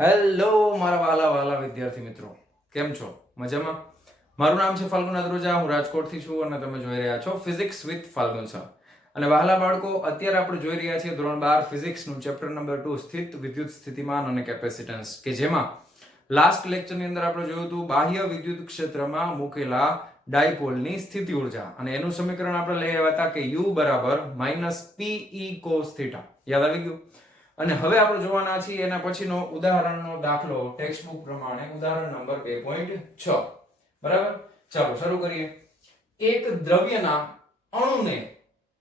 Hello મારા વાલા વાલા વિદ્યાર્થી મિત્રો, કેમ છો? મજામાં? મારું નામ છે ફાલ્ગુન અદ્રોજા, હું રાજકોટથી છું અને તમે જોઈ રહ્યા છો ફિઝિક્સ વિથ ફાલ્ગુન સર. અને વહાલા બાળકો, અત્યારે આપણે જોઈ રહ્યા છીએ ધોરણ 12 ફિઝિક્સનું ચેપ્ટર નંબર 2 સ્થિત વિદ્યુત સ્થિતિમાન અને કેપેસિટન્સ, કે જેમાં લાસ્ટ લેક્ચરની અંદર આપણે જોયું હતું બાહ્ય વિદ્યુત ક્ષેત્રમાં મૂકેલા ડાયપોલની સ્થિતિ ઉર્જા, અને એનું સમીકરણ આપણે લઈ આવ્યા હતા કે U બરાબર -PE cos θ. યાદ આવી ગયું? અને હવે આપણે જોવાના છીએ એના પછીનો ઉદાહરણનો દાખલો ટેક્સ્ટ બુક પ્રમાણે ઉદાહરણ નંબર 2.6. બરાબર, ચાલો શરૂ કરીએ. એક દ્રવ્યના અણુને,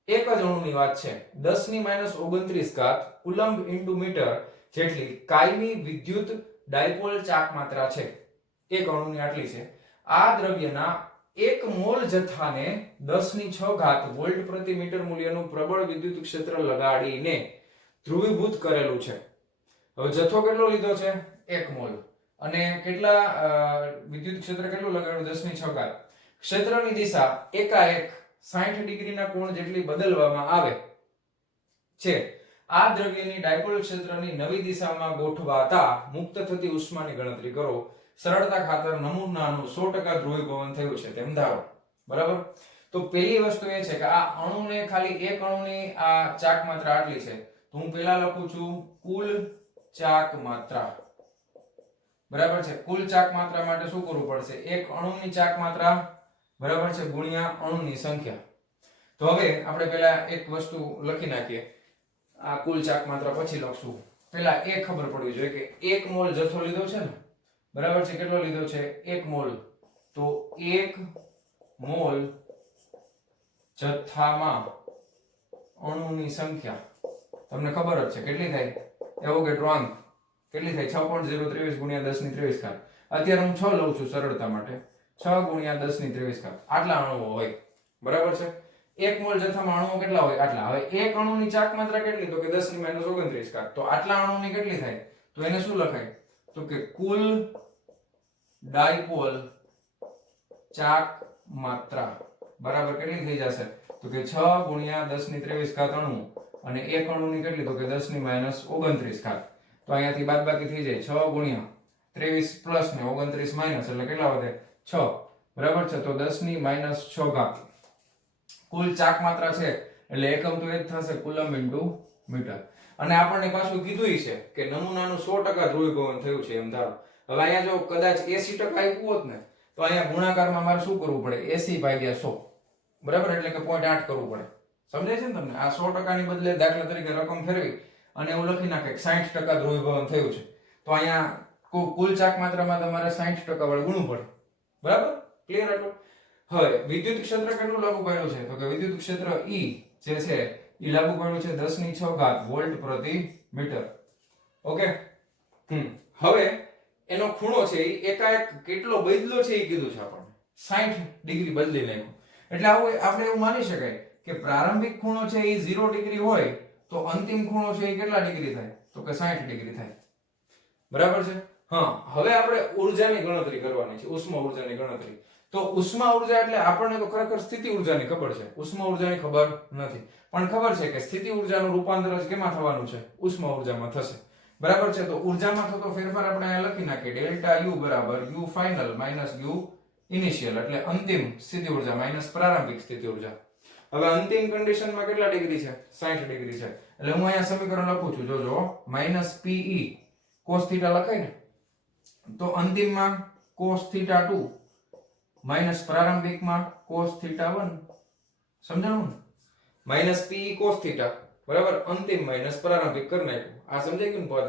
એક જ અણુની વાત છે, 10⁻29 કુલમ્બ ઇન્ટુ મીટર જેટલી કાયમી વિદ્યુત ડાયપોલ ચાક માત્રા છે. એક અણુની આટલી છે. આ દ્રવ્યના 1 મોલ જથ્થાને 10⁶ વોલ્ટ પ્રતિ મીટર મૂલ્યનું પ્રબળ વિદ્યુત ક્ષેત્ર લગાડીને ધ્રુવીભૂત કરેલું છે. હવે જથ્થો કેટલો લીધો છે? 1 મોલ. અને કેટલા વિદ્યુત ક્ષેત્ર કેટલું લગાડ્યું? 10⁶. ક્ષેત્રની દિશા એકાએક 60 ડિગ્રીના કોણ જેટલી બદલવામાં આવે છે. આ દ્રવ્યની ડાયપોલ ક્ષેત્રની નવી દિશામાં ગોઠવાતા મુક્ત થતી ઉષ્માની ગણતરી કરો. સરળતા ખાતર નમૂનાનું 100% ધ્રુવીભવન થયું છે તેમ ધારો. બરાબર, તો પહેલી વસ્તુ એ છે કે આ અણુને, ખાલી એક અણુની આ ચાક માત્રા આટલી છે, તો હું પહેલા લખું છું કુલ ચાક માત્રા. બરાબર છે, કુલ ચાક માત્રા માટે શું કરવું પડશે? એક અણુની ચાક માત્રા બરાબર છે ગુણ્યા અણુની સંખ્યા. તો હવે આપણે પહેલા એક વસ્તુ લખી નાખીએ. આ કુલ ચાક માત્રા પછી લખશું. પહેલા એ ખબર પડવી જોઈએ કે 1 મોલ જથ્થો લીધો છે ને, બરાબર છે, કેટલો લીધો છે? 1 મોલ. તો 1 મોલ જથ્થામાં અણુની સંખ્યા તમને ખબર જ છે કેટલી થાય? એવોગેડ્રો આંક કેટલી થાય? 6.023 ગુણ્યા 10⁻23. અત્યારે હું 6 લઉં છું સરળતા માટે. 6 ગુણ્યા 10⁻23. આટલા અણુઓ હોય. બરાબર છે. 1 મોલ જથ્થામાં અણુઓ કેટલા હોય? આટલા. હવે એક અણુની ચાક માત્રા કેટલી? તો કે 10⁻29. તો આટલા અણુની કેટલી થાય? તો એને શું લખાય? તો કે કુલ ડાયપોલ ચાક માત્રા બરાબર કેટલી થઈ જશે? તો કે 6 ગુણ્યા 10⁻23 અણુ, અને એક અણુની કેટલી? તો કે 10⁻29. તો અહીંયાથી બાદબાકી થઈ જાય. 6 ગુણ્યા 23 પ્લસ ને 29 માઇનસ, એટલે કેટલા વધે? 6. બરાબર છે, તો 10⁻6. કુલ ચાક માત્રા છે એટલે એકમ તો એ જ થશે, કુલમ ઇન્ટુ મીટર. અને આપણને પાછું કીધું છે કે નમૂનાનું 100% ધ્રુવીભવન થયું છે એમ ધારો. હવે અહીંયા જો કદાચ 80% આપ્યું હોત ને, તો અહીંયા ગુણાકારમાં મારે શું કરવું પડે? 80/100. બરાબર, એટલે કે 0.8 કરવું પડે. સમજાય છે ને તમને? આ 100% ની બદલે દાખલા તરીકે રકમ ફેરવી અને એવું લખી નાખે કે 60% ધ્રુવીભવન થયું છે. તો અહીંયા કુલ ચાક માત્રામાં તમારે 60% વડે ગુણવું પડે. બરાબર, ક્લિયર એટલું? હવે વિદ્યુત ક્ષેત્ર કેટલું લાગુ પડ્યું છે? તો કે વિદ્યુત ક્ષેત્ર E જે છે એ લાગુ પડ્યું છે 10⁶ વોલ્ટ પ્રતિ મીટર. ઓકે. હવે એનો ખૂણો છે એ એકાએક કેટલો બદલ્યો છે એ કીધું છે આપણને. 60 ડિગ્રી બદલી નાખ્યો. એટલે આવું આપણે એવું માની શકાય કે પ્રારંભિક ખૂણો છે એ 0 ડિગ્રી હોય તો અંતિમ ખૂણો છે એ કેટલા ડિગ્રી થાય? તો કે 60 ડિગ્રી થાય. બરાબર છે. હા, હવે આપણે ઊર્જાની ગણતરી કરવાની છે, ઉષ્મા ઊર્જાની ગણતરી. તો ઉષ્મા ઊર્જા એટલે આપણને તો ખરેખર સ્થિતિ ઊર્જાની ખબર છે, ઉષ્મા ઊર્જાની ખબર નથી. પણ ખબર છે કે સ્થિતિ ઊર્જાનું રૂપાંતર જ કેમાં થવાનું છે? ઉષ્મા ઊર્જામાં થશે. બરાબર છે. તો ઊર્જામાં થતો ફેરફાર આપણે અહીંયા લખી નાખીએ. ડેલ્ટા U બરાબર U final minus U initial, એટલે અંતિમ સ્થિતિ ઊર્જા માઈનસ પ્રારંભિક સ્થિતિ ઊર્જા. હવે અંતિમ કન્ડિશનમાં કેટલા ડિગ્રી છે? 60 ડિગ્રી છે. એટલે હું અહીંયા સમીકરણ લખું છું, જોજો, -PE cos θ લખાય ને, તો અંતિમમાં cos θ2 માઈનસ પ્રારંભિકમાં cos θ1. સમજાણું ને? -PE cos θ બરાબર, અંતિમ માઈનસ પ્રારંભિક કરી નાખ્યું. આ સમજાઈ ગયું ને પદ?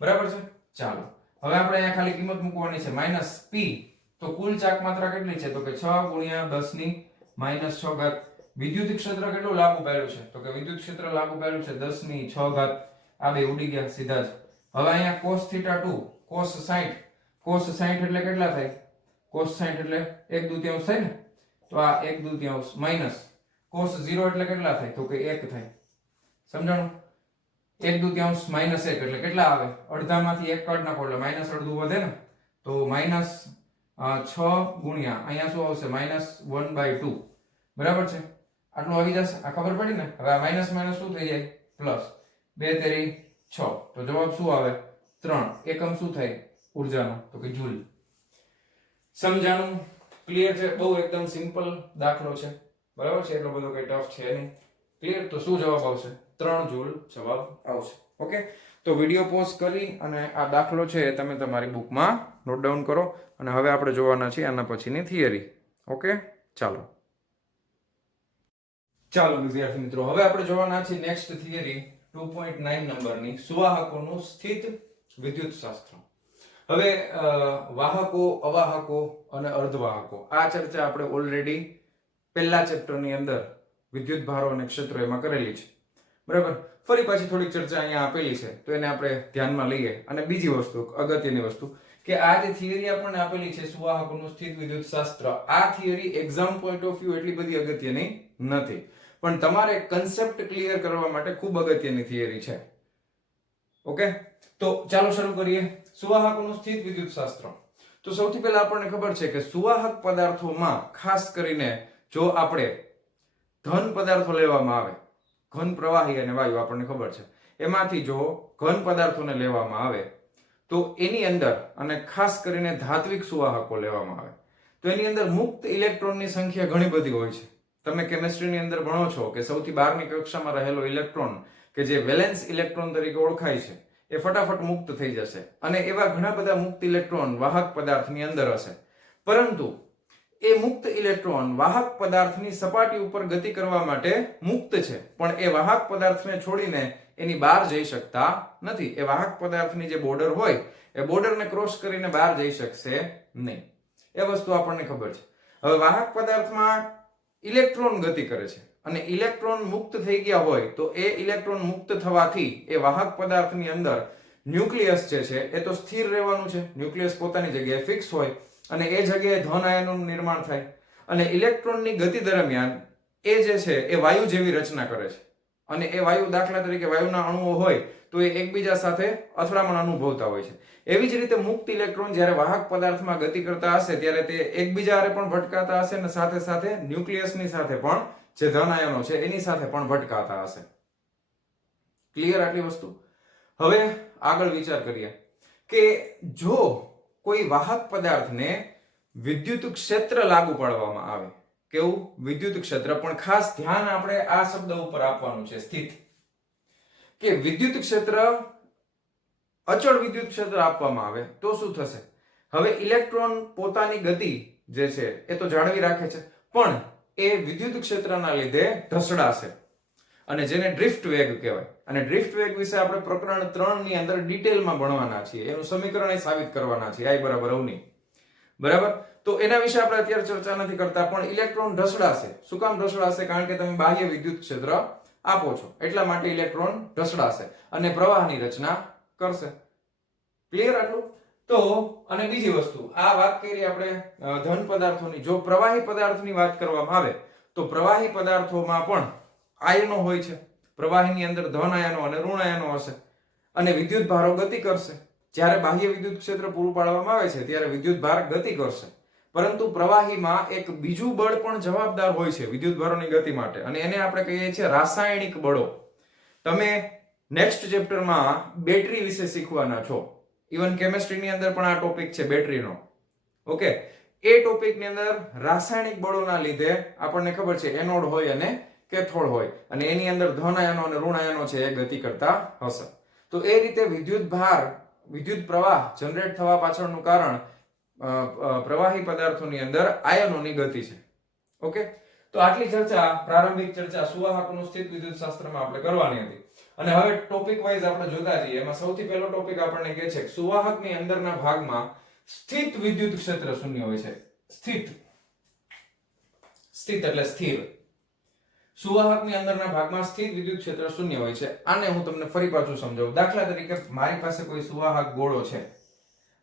બરાબર છે. ચાલો હવે આપણે અહીંયા ખાલી કિંમત મૂકવાની છે. -P તો કુલ ચાક માત્રા કેટલી છે? તો કે 6 ગુણ્યા 10⁻6. વિદ્યુત ક્ષેત્ર કેટલું લાગુ પાડ્યું છે? તો કે વિદ્યુત ક્ષેત્ર લાગુ પાડ્યું છે 10⁶. આ બે ઉડી ગયા સીધા જ. હવે અહીંયા cos θ2 cos 60, cos 60 એટલે કેટલા થાય? cos 60 એટલે 1/2 થાય ને, તો આ 1/2 માઈનસ cos 0 એટલે કેટલા થાય? તો કે 1 થાય. સમજાણું? 1/2 માઈનસ 1 એટલે કેટલા આવે? અડધામાંથી 1 કાઢ નાખો એટલે માઈનસ અડધું વધે ને, તો -6 ગુણ્યા અહીંયા શું આવશે? -1/2. બરાબર છે. આટલું આવી જશે. આ ખબર પડી ને? હવે આ માઈનસ માઈનસ શું થઈ જાય? પ્લસ. 2 તેરી 6. તો જવાબ શું આવે? 3 એકમ શું થાય ઉર્જાનો તો કે જૂલ. સમજાણું? ક્લિયર છે? બહુ એકદમ સિમ્પલ દાખલો છે, બરાબર છે, એટલો બધો કઈ ટફ છે નહીં. ક્લિયર? તો શું જવાબ આવશે? 3 જૂલ જવાબ આવશે. ઓકે, તો વિડીયો પોઝ કરી અને આ દાખલો છે એ તમે તમારી બુકમાં નોટ ડાઉન કરો અને હવે આપણે જોવાના છીએ આના પછીની થિયરી. ઓકે, ચાલો વિદ્યાર્થી મિત્રો, હવે આપણે જોવાના છીએ નેક્સ્ટ થિયરી 2.9 નંબરની સુવાહકોનું સ્થિત વિદ્યુત શાસ્ત્ર. હવે વાહકો, અવાહકો અને અર્ધવાહકો આ ચર્ચા આપણે ઓલરેડી પહેલા ચેપ્ટરની અંદર વિદ્યુત ભારો અને ક્ષેત્રો એમાં કરેલી છે, બરાબર. ફરી પાછી થોડીક ચર્ચા અહીંયા આપેલી છે તો એને આપણે ધ્યાનમાં લઈએ. અને બીજી વસ્તુ, અગત્યની વસ્તુ, કે આ જે થિયરી આપણને આપેલી છે સુવાહકોનું સ્થિત વિદ્યુત શાસ્ત્ર, આ theory exam point of view એટલી બધી અગત્યની નથી, પણ તમારે કન્સેપ્ટ ક્લિયર કરવા માટે ખૂબ અગત્યની થિયરી છે. ઓકે, તો ચાલો શરૂ કરીએ. સુવાહકોનું સ્થિત વિદ્યુત શાસ્ત્ર. તો સૌથી પહેલા આપણને ખબર છે કે સુવાહક પદાર્થોમાં ખાસ કરીને જો આપણે ધન પદાર્થો લેવામાં આવે, ઘન, પ્રવાહી અને વાયુ, આપણને ખબર છે, એમાંથી જો ઘન પદાર્થોને લેવામાં આવે તો એની અંદર, અને ખાસ કરીને ધાત્વિક સુવાહકો લેવામાં આવે તો એની અંદર મુક્ત ઇલેક્ટ્રોનની સંખ્યા ઘણી બધી હોય છે. તમે કેમિસ્ટ્રીની અંદર ભણો છો કે સૌથી બહારની કક્ષામાં રહેલો ઇલેક્ટ્રોન કે જે વેલેન્સ ઇલેક્ટ્રોન તરીકે ઓળખાય છે એ ફટાફટ મુક્ત થઈ જશે, અને એવા ઘણા બધા મુક્ત ઇલેક્ટ્રોન વાહક પદાર્થની અંદર હશે. પરંતુ એ મુક્ત ઇલેક્ટ્રોન વાહક પદાર્થની સપાટી ઉપર ગતિ કરવા માટે મુક્ત છે, પણ એ વાહક પદાર્થને છોડીને એની બહાર જઈ શકતા નથી. એ વાહક પદાર્થની જે બોર્ડર હોય એ બોર્ડરને ક્રોસ કરીને બહાર જઈ શકશે નહીં. એ વસ્તુ આપણને ખબર છે. હવે વાહક પદાર્થમાં ઇલેક્ટ્રોન ગતિ કરે છે અને ઇલેક્ટ્રોન મુક્ત થઈ ગયા હોય તો એ ઇલેક્ટ્રોન મુક્ત થવાથી એ વાહક પદાર્થની અંદર ન્યુક્લિયસ જે છે એ તો સ્થિર રહેવાનું છે, ન્યુક્લિયસ પોતાની જગ્યાએ ફિક્સ હોય અને એ જગ્યાએ ધન આયનોનું નિર્માણ થાય. અને ઇલેક્ટ્રોનની ગતિ દરમિયાન એ જે છે એ વાયુ જેવી રચના કરે છે, અને એ વાયુ, દાખલા તરીકે વાયુના અણુઓ હોય તો એ એકબીજા સાથે અથડામણ અનુભવતા હોય છે. એવી જ રીતે મુક્ત ઇલેક્ટ્રોન જ્યારે વાહક પદાર્થમાં ગતિ કરતા હશે ત્યારે તે એકબીજા હારે પણ ભટકાતા હશે અને સાથે સાથે ન્યુક્લિયસની સાથે પણ, જે ધન આયનો છે એની સાથે પણ ભટકાતા હશે. ક્લિયર આટલી વસ્તુ? હવે આગળ વિચાર કરીએ કે જો કોઈ વાહક પદાર્થને વિદ્યુત ક્ષેત્ર લાગુ પાડવામાં આવે, કેવું? વિદ્યુત ક્ષેત્ર, પણ ખાસ ધ્યાન આપણે આ શબ્દ ઉપર આપવાનું છે, સ્થિત, કે વિદ્યુત ક્ષેત્ર, અચળ વિદ્યુત ક્ષેત્ર આપવામાં આવે તો શું થશે? હવે ઇલેક્ટ્રોન પોતાની ગતિ જે છે એ તો જાળવી રાખે છે, પણ એ વિદ્યુત ક્ષેત્રના લીધે ઢસડાશે, અને જેને ડ્રિફ્ટ વેગ કહેવાય. અને ડ્રિફ્ટ વેગ વિશે આપણે પ્રકરણ 3 ની અંદર ડિટેલમાં ભણવાના છીએ, એનું સમીકરણ સાબિત કરવાના છીએ, I બરાબર અવની, બરાબર. તો એના વિશે આપણે અત્યારે ચર્ચા નથી કરતા, પણ ઇલેક્ટ્રોન ઢસડાશે. શું કામ ઢસડાશે? કારણ કે તમે બાહ્ય વિદ્યુત ક્ષેત્ર આપો છો, એટલા માટે ઇલેક્ટ્રોન ઢસડાશે અને પ્રવાહની રચના કરશે. ક્લિયર આટલું? તો અને બીજી વસ્તુ, આ વાત કરી આપણે ધન પદાર્થોની. જો પ્રવાહી પદાર્થની વાત કરવામાં આવે તો પ્રવાહી પદાર્થોમાં પણ આયનો હોય છે. પ્રવાહીની અંદર ધન આયનો અને ઋણ આયનો હશે, અને વિદ્યુત ભારો ગતિ કરશે. જ્યારે બાહ્ય વિદ્યુત ક્ષેત્ર પૂરું પાડવામાં આવે છે ત્યારે વિદ્યુત ભાર ગતિ કરશે, પરંતુ પ્રવાહીમાં એક બીજું બળ પણ જવાબદાર હોય છે વિદ્યુત ભારોની ગતિ માટે, અને એને આપણે કહીએ છીએ રાસાયણિક બળો. તમે નેક્સ્ટ ચેપ્ટરમાં બેટરી વિશે શીખવાના છો, ઇવન કેમિસ્ટ્રીની અંદર પણ આ ટોપિક છે બેટરીનો. ઓકે, એ ટોપિકની અંદર રાસાયણિક બળોના લીધે આપણને ખબર છે એનોડ હોય અને કેથોડ હોય, અને એની અંદર ધન આયનો અને ઋણ આયનો છે એ ગતિ કરતા હશે. તો એ રીતે વિદ્યુત ભાર, વિદ્યુત પ્રવાહ જનરેટ થવા પાછળનું કારણ પ્રવાહી પદાર્થોની અંદર આયનોની ગતિ છે. ઓકે, તો આટલી ચર્ચા, પ્રારંભિક ચર્ચા સુવાહકોનું સ્થિત વિદ્યુત શાસ્ત્રમાં આપણે કરવાની હતી. અને હવે ટોપિક વાઇઝ આપણે જોતા જઈએ. એમાં સૌથી પહેલો ટોપિક આપણને કહે છે કે સુવાહકની અંદરના ભાગમાં સ્થિત વિદ્યુત ક્ષેત્ર શૂન્ય હોય છે. સ્થિત, સ્થિત એટલે સ્થિર. સુવાહકની અંદરના ભાગમાં સ્થિત વિદ્યુત ક્ષેત્ર શૂન્ય હોય છે. આને હું તમને ફરી પાછું સમજાવું. દાખલા તરીકે મારી પાસે કોઈ સુવાહક ગોળો છે.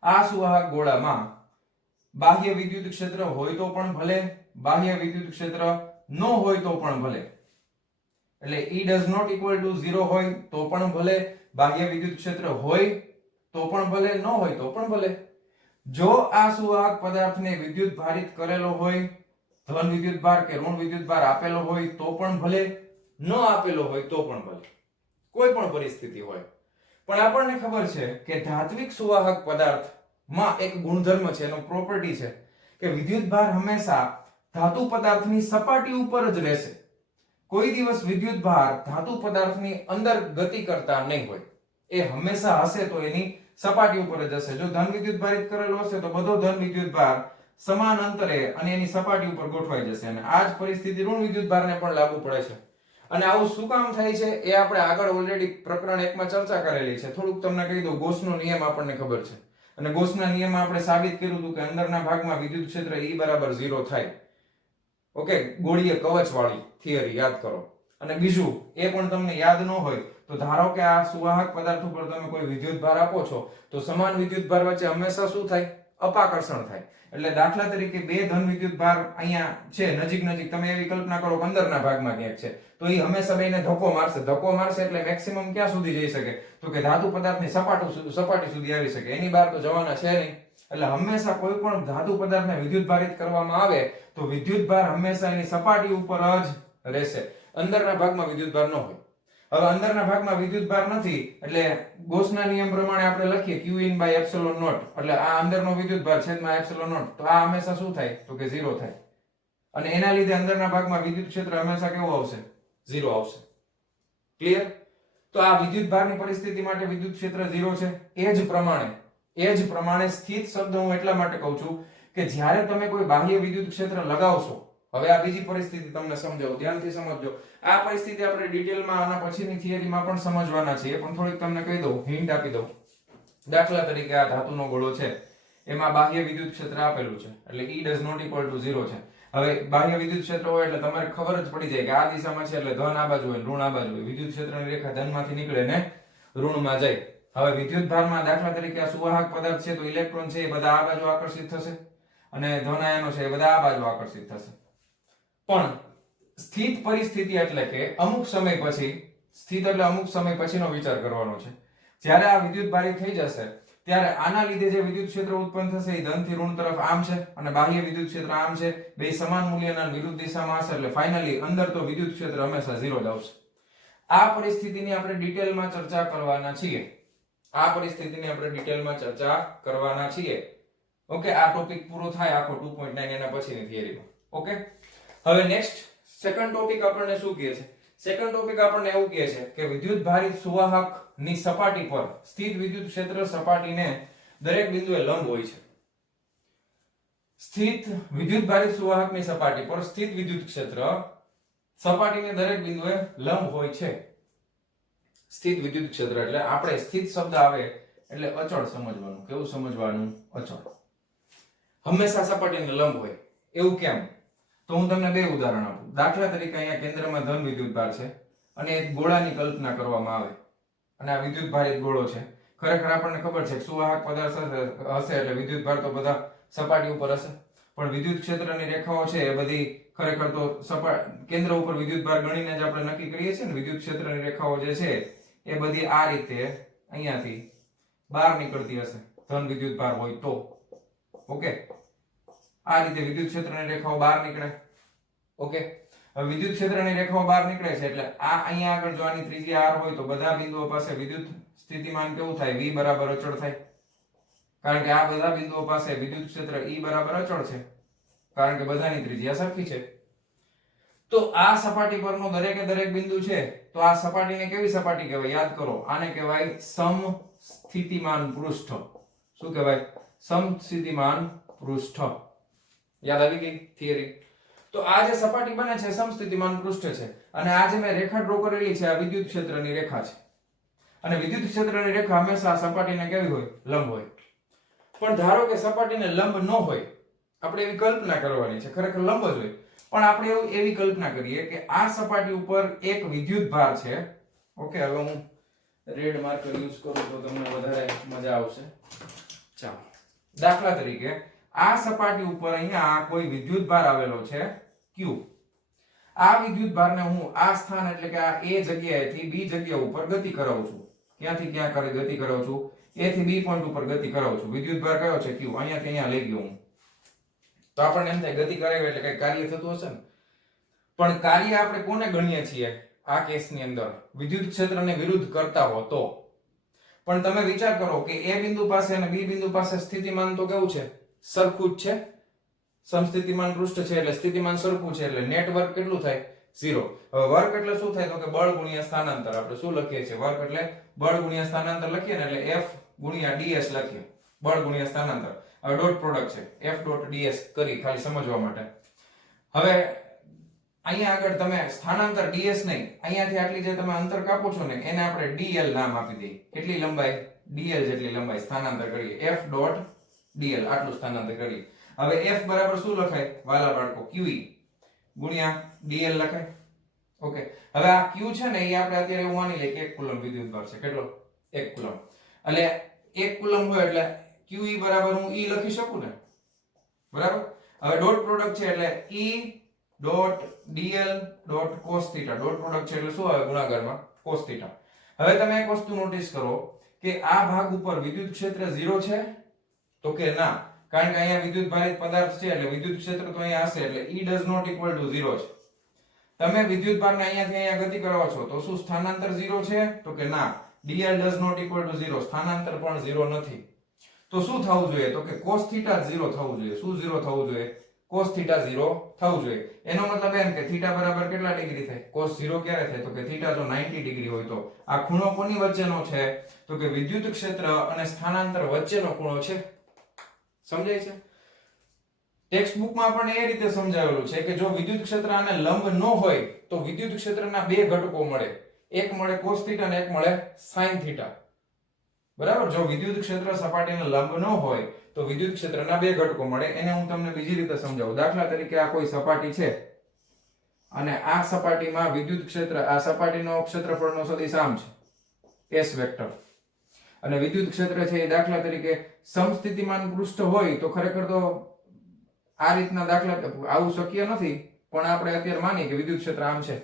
આ સુવાહક ગોળામાં બાહ્ય વિદ્યુત ક્ષેત્ર હોય તો પણ ભલે, બાહ્ય વિદ્યુત ક્ષેત્ર ન હોય તો પણ ભલે. એટલે E does not equal to 0 હોય તો પણ ભલે, બાહ્ય વિદ્યુત ક્ષેત્ર હોય તો પણ ભલે, ન હોય તો પણ ભલે. જો આ સુવાહક પદાર્થને વિદ્યુત ભારિત કરેલો હોય, ધન વિદ્યુત ભાર કે ઋણ વિદ્યુત ભાર આપેલો હોય તો પણ ભલે, ન આપેલો હોય તો પણ ભલે, કોઈ પણ પરિસ્થિતિ હોય, પણ આપણને ખબર છે કે ધાત્વિક સુવાહક પદાર્થમાં એક ગુણધર્મ છે, એનો પ્રોપર્ટી છે કે વિદ્યુતભાર હંમેશા ધાતુ પદાર્થની સપાટી ઉપર જ રહેશે. કોઈ દિવસ વિદ્યુતભાર ધાતુ પદાર્થની અંદર ગતિ કરતા નહીં હોય. એ હંમેશા હશે તો એની સપાટી ઉપર જ હશે. જો ધન વિદ્યુતભારિત કરેલો હશે તો બધો ધન વિદ્યુતભાર સમાન અંતરે અને એની સપાટી ઉપર ગોઠવાઈ જશે. અને આ જ પરિસ્થિતિ ઋણ વિદ્યુતભારને પણ લાગુ પડે છે. અને આવું શું કામ થાય છે એ આપણે આગળ ઓલરેડી પ્રકરણ 1 માં ચર્ચા કરેલી છે. થોડુંક તમને કહી દઉં. ગોસનો નિયમ આપણને ખબર છે, અને ગોસના નિયમમાં આપણે સાબિત કર્યું હતું કે અંદરના ભાગમાં વિદ્યુત ક્ષેત્ર E બરાબર 0 થાય. ઓકે, ગોળીય કવચ વાળી થિયરી યાદ કરો. અને બીજું એ પણ તમને યાદ ન હોય તો ધારો કે આ સુવાહક પદાર્થ ઉપર તમે કોઈ વિદ્યુતભાર આપો છો તો સમાન વિદ્યુતભાર વચ્ચે હંમેશા શું થાય? અપાકર્ષણ થાય. એટલે દાખલા તરીકે બે ધન વિદ્યુતભાર અહીંયા છે નજીક નજીક, તમે એવી કલ્પના કરો કે અંદરના ભાગમાં ક્યાંક છે, તો એ હંમેશા બેને ધક્કો મારશે. ધક્કો મારશે એટલે મેક્સિમમ ક્યાં સુધી જઈ શકે? તો કે ધાતુ પદાર્થની સપાટી સુધી આવી શકે. એની બહાર તો જવાના છે નહીં. એટલે હંમેશા કોઈ પણ ધાતુ પદાર્થને વિદ્યુતભારિત કરવામાં આવે તો વિદ્યુતભાર હંમેશા એની સપાટી ઉપર જ રહેશે. અંદરના ભાગમાં વિદ્યુતભાર ન હોય. હવે અંદરના ભાગમાં વિદ્યુતભાર નથી એટલે ગોસના નિયમ પ્રમાણે આપણે લખીએ Qin by epsilon naught, એટલે આ અંદરનો વિદ્યુતભાર છેદમાં epsilon naught, તો આ હંમેશા શું થાય? તો કે 0 થાય. અને એના લીધે અંદરના ભાગમાં વિદ્યુત ક્ષેત્ર હંમેશા કેવું આવશે? 0 આવશે. ક્લિયર? તો આ વિદ્યુતભારની પરિસ્થિતિ માટે વિદ્યુત ક્ષેત્ર 0 છે. એ જ પ્રમાણે સ્થિત શબ્દ હું એટલા માટે કહું છું કે જ્યારે તમે કોઈ બાહ્ય વિદ્યુત ક્ષેત્ર લગાવશો, હવે આ બીજી પરિસ્થિતિ તમને સમજાવું, ધ્યાનથી સમજજો. આ પરિસ્થિતિ આપણે ડિટેલમાં આના પછીની થિયરીમાં પણ સમજવાના છીએ, પણ થોડીક તમને કહી દઉં, હિન્ટ આપી દઉં. દાખલા તરીકે આ ધાતુનો ગોળો છે, એમાં બાહ્ય વિદ્યુત ક્ષેત્ર આપેલું છે, એટલે E does not equal to 0 છે. હવે બાહ્ય વિદ્યુત ક્ષેત્ર હોય એટલે તમારે ખબર જ પડી જાય કે આ દિશામાં છે એટલે ધન આ બાજુ હોય, ઋણ આ બાજુ હોય. વિદ્યુત ક્ષેત્રની રેખા ધનમાંથી નીકળે ને ઋણમાં જાય. હવે વિદ્યુતભારમાં દાખલા તરીકે આ સુવાહક પદાર્થ છે તો ઇલેક્ટ્રોન છે એ બધા આ બાજુ આકર્ષિત થશે, અને ધન આયનો છે એ બધા આ બાજુ આકર્ષિત થશે. પણ સ્થિત પરિસ્થિતિ એટલે કે અમુક સમય પછી, સ્થિત એટલે અમુક સમય પછીનો વિચાર કરવાનો છે. જ્યારે આ વિદ્યુતભારી થઈ જશે ત્યારે આના લીધે જે વિદ્યુત ક્ષેત્ર ઉત્પન્ન થશે એ ધન થી ઋણ તરફ આમ છે, અને બાહ્ય વિદ્યુત ક્ષેત્ર આમ છે. બે સમાન મૂલ્યના વિરુદ્ધ દિશામાં હશે એટલે ફાઇનલી અંદર તો વિદ્યુત ક્ષેત્ર હંમેશા 0 જ આવશે. આ પરિસ્થિતિની આપણે ડિટેલમાં ચર્ચા કરવાના છીએ. ઓકે, આ ટોપિક પૂરો થાય આખો 2.9 એના પછીની થિયરીમાં. ઓકે, હવે નેક્સ્ટ સેકન્ડ ટોપિક આપણને શું કહે છે? સેકન્ડ ટોપિક આપણને એવું કહે છે કે વિદ્યુત ભારિત સુવાહકની સપાટી પર સ્થિત વિદ્યુત ક્ષેત્ર સપાટીને દરેક બિંદુએ લંબ હોય છે. સ્થિત વિદ્યુત ભારિત સુવાહકની સપાટી પર સ્થિત વિદ્યુત ક્ષેત્ર સપાટીને દરેક બિંદુએ લંબ હોય છે. સ્થિત વિદ્યુત ક્ષેત્ર એટલે આપણે સ્થિત શબ્દ આવે એટલે અચળ સમજવાનું. કેવું સમજવાનું? અચળ. હંમેશા સપાટીને લંબ હોય. એવું કેમ? તો હું તમને બે ઉદાહરણ આપું. દાખલા તરીકે અહીંયા કેન્દ્રમાં ધન વિદ્યુતભાર છે અને એક ગોળાની કલ્પના કરવામાં આવે, અને આ વિદ્યુતભારિત ગોળો છે. ખરેખર આપણને ખબર છે કે સુવાહક પદાર્થ હશે એટલે વિદ્યુતભાર તો બધા સપાટી ઉપર હશે, પણ વિદ્યુત ક્ષેત્રની રેખાઓ છે એ બધી ખરેખર તો કેન્દ્ર ઉપર વિદ્યુતભાર ગણીને જ આપણે નક્કી કરીએ છીએ ને. વિદ્યુત ક્ષેત્રની રેખાઓ જે છે એ બધી આ રીતે અહીંયાથી બહાર નીકળતી હશે ધન વિદ્યુતભાર હોય તો. ઓકે, આ રીતે વિદ્યુત ક્ષેત્રની રેખાઓ બહાર નીકળે. ઓકે, હવે વિદ્યુત ક્ષેત્રની રેખાઓ બહાર નીકળે છે એટલે આ અહીંયા આગળ જો આની ત્રિજ્યા r હોય તો બધા બિંદુઓ પાસે વિદ્યુત સ્થિતિમાન કેવું થાય? V બરાબર અચળ થાય. કારણ કે આ બધા બિંદુઓ પાસે વિદ્યુત ક્ષેત્ર E બરાબર અચળ છે, કારણ કે બધાની ત્રિજ્યા સરખી છે. તો આ સપાટી પરનો દરેકે દરેક બિંદુ છે તો આ સપાટીને કેવી સપાટી કહેવાય? યાદ કરો, આને કહેવાય સમસ્થિતિમાન પૃષ્ઠ. શું કહેવાય? સમસ્થિતિમાન પૃષ્ઠ. યાદ આવી ગઈ થિયરી? તો આ જે સપાટી બને છે સમસ્થિતિમાન પૃષ્ઠ છે, અને આ જે મેં રેખા ડ્રો કરેલી છે આ વિદ્યુત ક્ષેત્રની રેખા છે. અને વિદ્યુત ક્ષેત્રની રેખા હંમેશા સપાટીને કેવી હોય? લંબ હોય. પણ ધારો કે સપાટીને લંબ ન હોય, આપણે એવી કલ્પના કરવાની છે, ખરેખર લંબ જ હોય, પણ આપણે એવી કલ્પના કરીએ કે આ સપાટી ઉપર એક વિદ્યુત ભાર છે. ઓકે, હવે હું રેડ માર્કર યુઝ કરું તો તમને વધારે મજા આવશે. ચાલો, દાખલા તરીકે આ સપાટી ઉપર અહીંયા કોઈ વિદ્યુત ભાર આવેલો છે Q. આ વિદ્યુત ભારને હું આ સ્થાન એટલે કે આ A જગ્યાએથી B જગ્યા ઉપર ગતિ કરાવું છું. ક્યાંથી ક્યાં ગતિ કરાવું છું? A થી B પોઈન્ટ ઉપર ગતિ કરાવું છું. વિદ્યુત ભાર કયો છે? Q. અહીંયાથી અહીંયા લઈ ગયો હું. તો આપણને એમ થાય ગતિ કરાવી એટલે કઈ કાર્ય થતું હશે ને. પણ કાર્ય આપણે કોને ગણીએ છીએ આ કેસની અંદર? વિદ્યુત ક્ષેત્રને વિરુદ્ધ કરતા હો તો. પણ તમે વિચાર કરો કે એ બિંદુ પાસે અને બી બિંદુ પાસે સ્થિતિમાન તો કેવું છે, સરખું જ છે, સમસ્થિતિમાન પૃષ્ઠ છે એટલે સ્થિતિમાન સરખું છે એટલે નેટ વર્ક કેટલું થાય, 0. હવે વર્ક એટલે શું થાય તો કે બળ ગુણ્યા સ્થાનાંતર. આપણે શું લખીએ છીએ, વર્ક એટલે બળ ગુણ્યા સ્થાનાંતર લખીએ ને એટલે F ગુણ્યા ds લખીએ, બળ ગુણ્યા સ્થાનાંતર. હવે ડોટ પ્રોડક્ટ છે, F ડોટ ds કરી ખાલી સમજવા માટે. હવે અહીંયા આગળ તમે સ્થાનાંતર ds નહીં, અહીંયાથી આટલી જે તમે અંતર કાપો છો ને એને આપણે dl નામ આપી દઈએ. કેટલી લંબાઈ, dl જેટલી લંબાઈ સ્થાનાંતર કરીએ, F ડોટ dl આટલું સ્થાનાંતર કરીએ. હવે F બરાબર શું લખાય વાલા બાળકો, QE ગુણ્યા dl લખાય. ઓકે, હવે આ Q છે ને એ આપણે અત્યારે એવું માની લઈએ કે 1 કુલમ વિદ્યુતભાર છે. કેટલો, 1 કુલમ. એટલે 1 કુલમ હોય એટલે QE બરાબર હું E લખી શકું ને, બરાબર. હવે ડોટ પ્રોડક્ટ છે એટલે E dot dl dot cos theta. Dot product છે એટલે શું આવે ગુણાકારમાં cos થીટા. હવે તમે એક વસ્તુ નોટિસ કરો કે આ ભાગ ઉપર વિદ્યુત ક્ષેત્ર 0 છે તો કે ના, કારણ કે અહીંયા વિદ્યુત ભારિત પદાર્થ છે એટલે વિદ્યુત ક્ષેત્ર તો અહીંયા હશે એટલે E does not equal to 0 છે. તમે વિદ્યુત ભારને અહીંયાથી અહીંયા ગતિ કરો છો તો શું સ્થાનાંતર 0 છે તો કે ના, dl does not equal to 0, સ્થાનાંતર પણ 0 નથી. તો શું થવું જોઈએ તો કે cos થીટા 0 થવું જોઈએ. શું 0 થવું જોઈએ, cos થીટા 0 થવું જોઈએ. એનો મતલબ એમ કે થીટા બરાબર કેટલા ડિગ્રી થાય, cos 0 ક્યારે થાય તો કે થીટા જો 90 ડિગ્રી હોય તો આ ખૂણો કોની વચ્ચેનો છે તો કે વિદ્યુત ક્ષેત્ર અને સ્થાનાંતર વચ્ચેનો ખૂણો છે. સમજાય છે? ટેક્સ્ટ બુકમાં પણ એ રીતે સમજાવેલું છે કે જો વિદ્યુત ક્ષેત્ર આને લંબ ન હોય તો વિદ્યુત ક્ષેત્રના બે ઘટકો મળે, એક મળે cos થીટા અને એક મળે sin થીટા. બરાબર. જો વિદ્યુત ક્ષેત્ર સપાટીને લંબ ન હોય તો વિદ્યુત ક્ષેત્રના બે ઘટકો મળે. એને હું તમને બીજી રીતે સમજાવું. દાખલા તરીકે આ કોઈ સપાટી છે અને આ સપાટીમાં વિદ્યુત ક્ષેત્ર, આ સપાટીનો ક્ષેત્રફળનો સદિશ આમ છે S વેક્ટર, અને વિદ્યુત ક્ષેત્ર છે એ દાખલા તરીકે સમસ્થિતિમાન પૃષ્ઠ હોય તો ખરેખર તો આ રીતના દાખલા આવું શક્ય નથી, પણ આપણે અત્યારે માનીએ કે વિદ્યુત ક્ષેત્ર આમ છે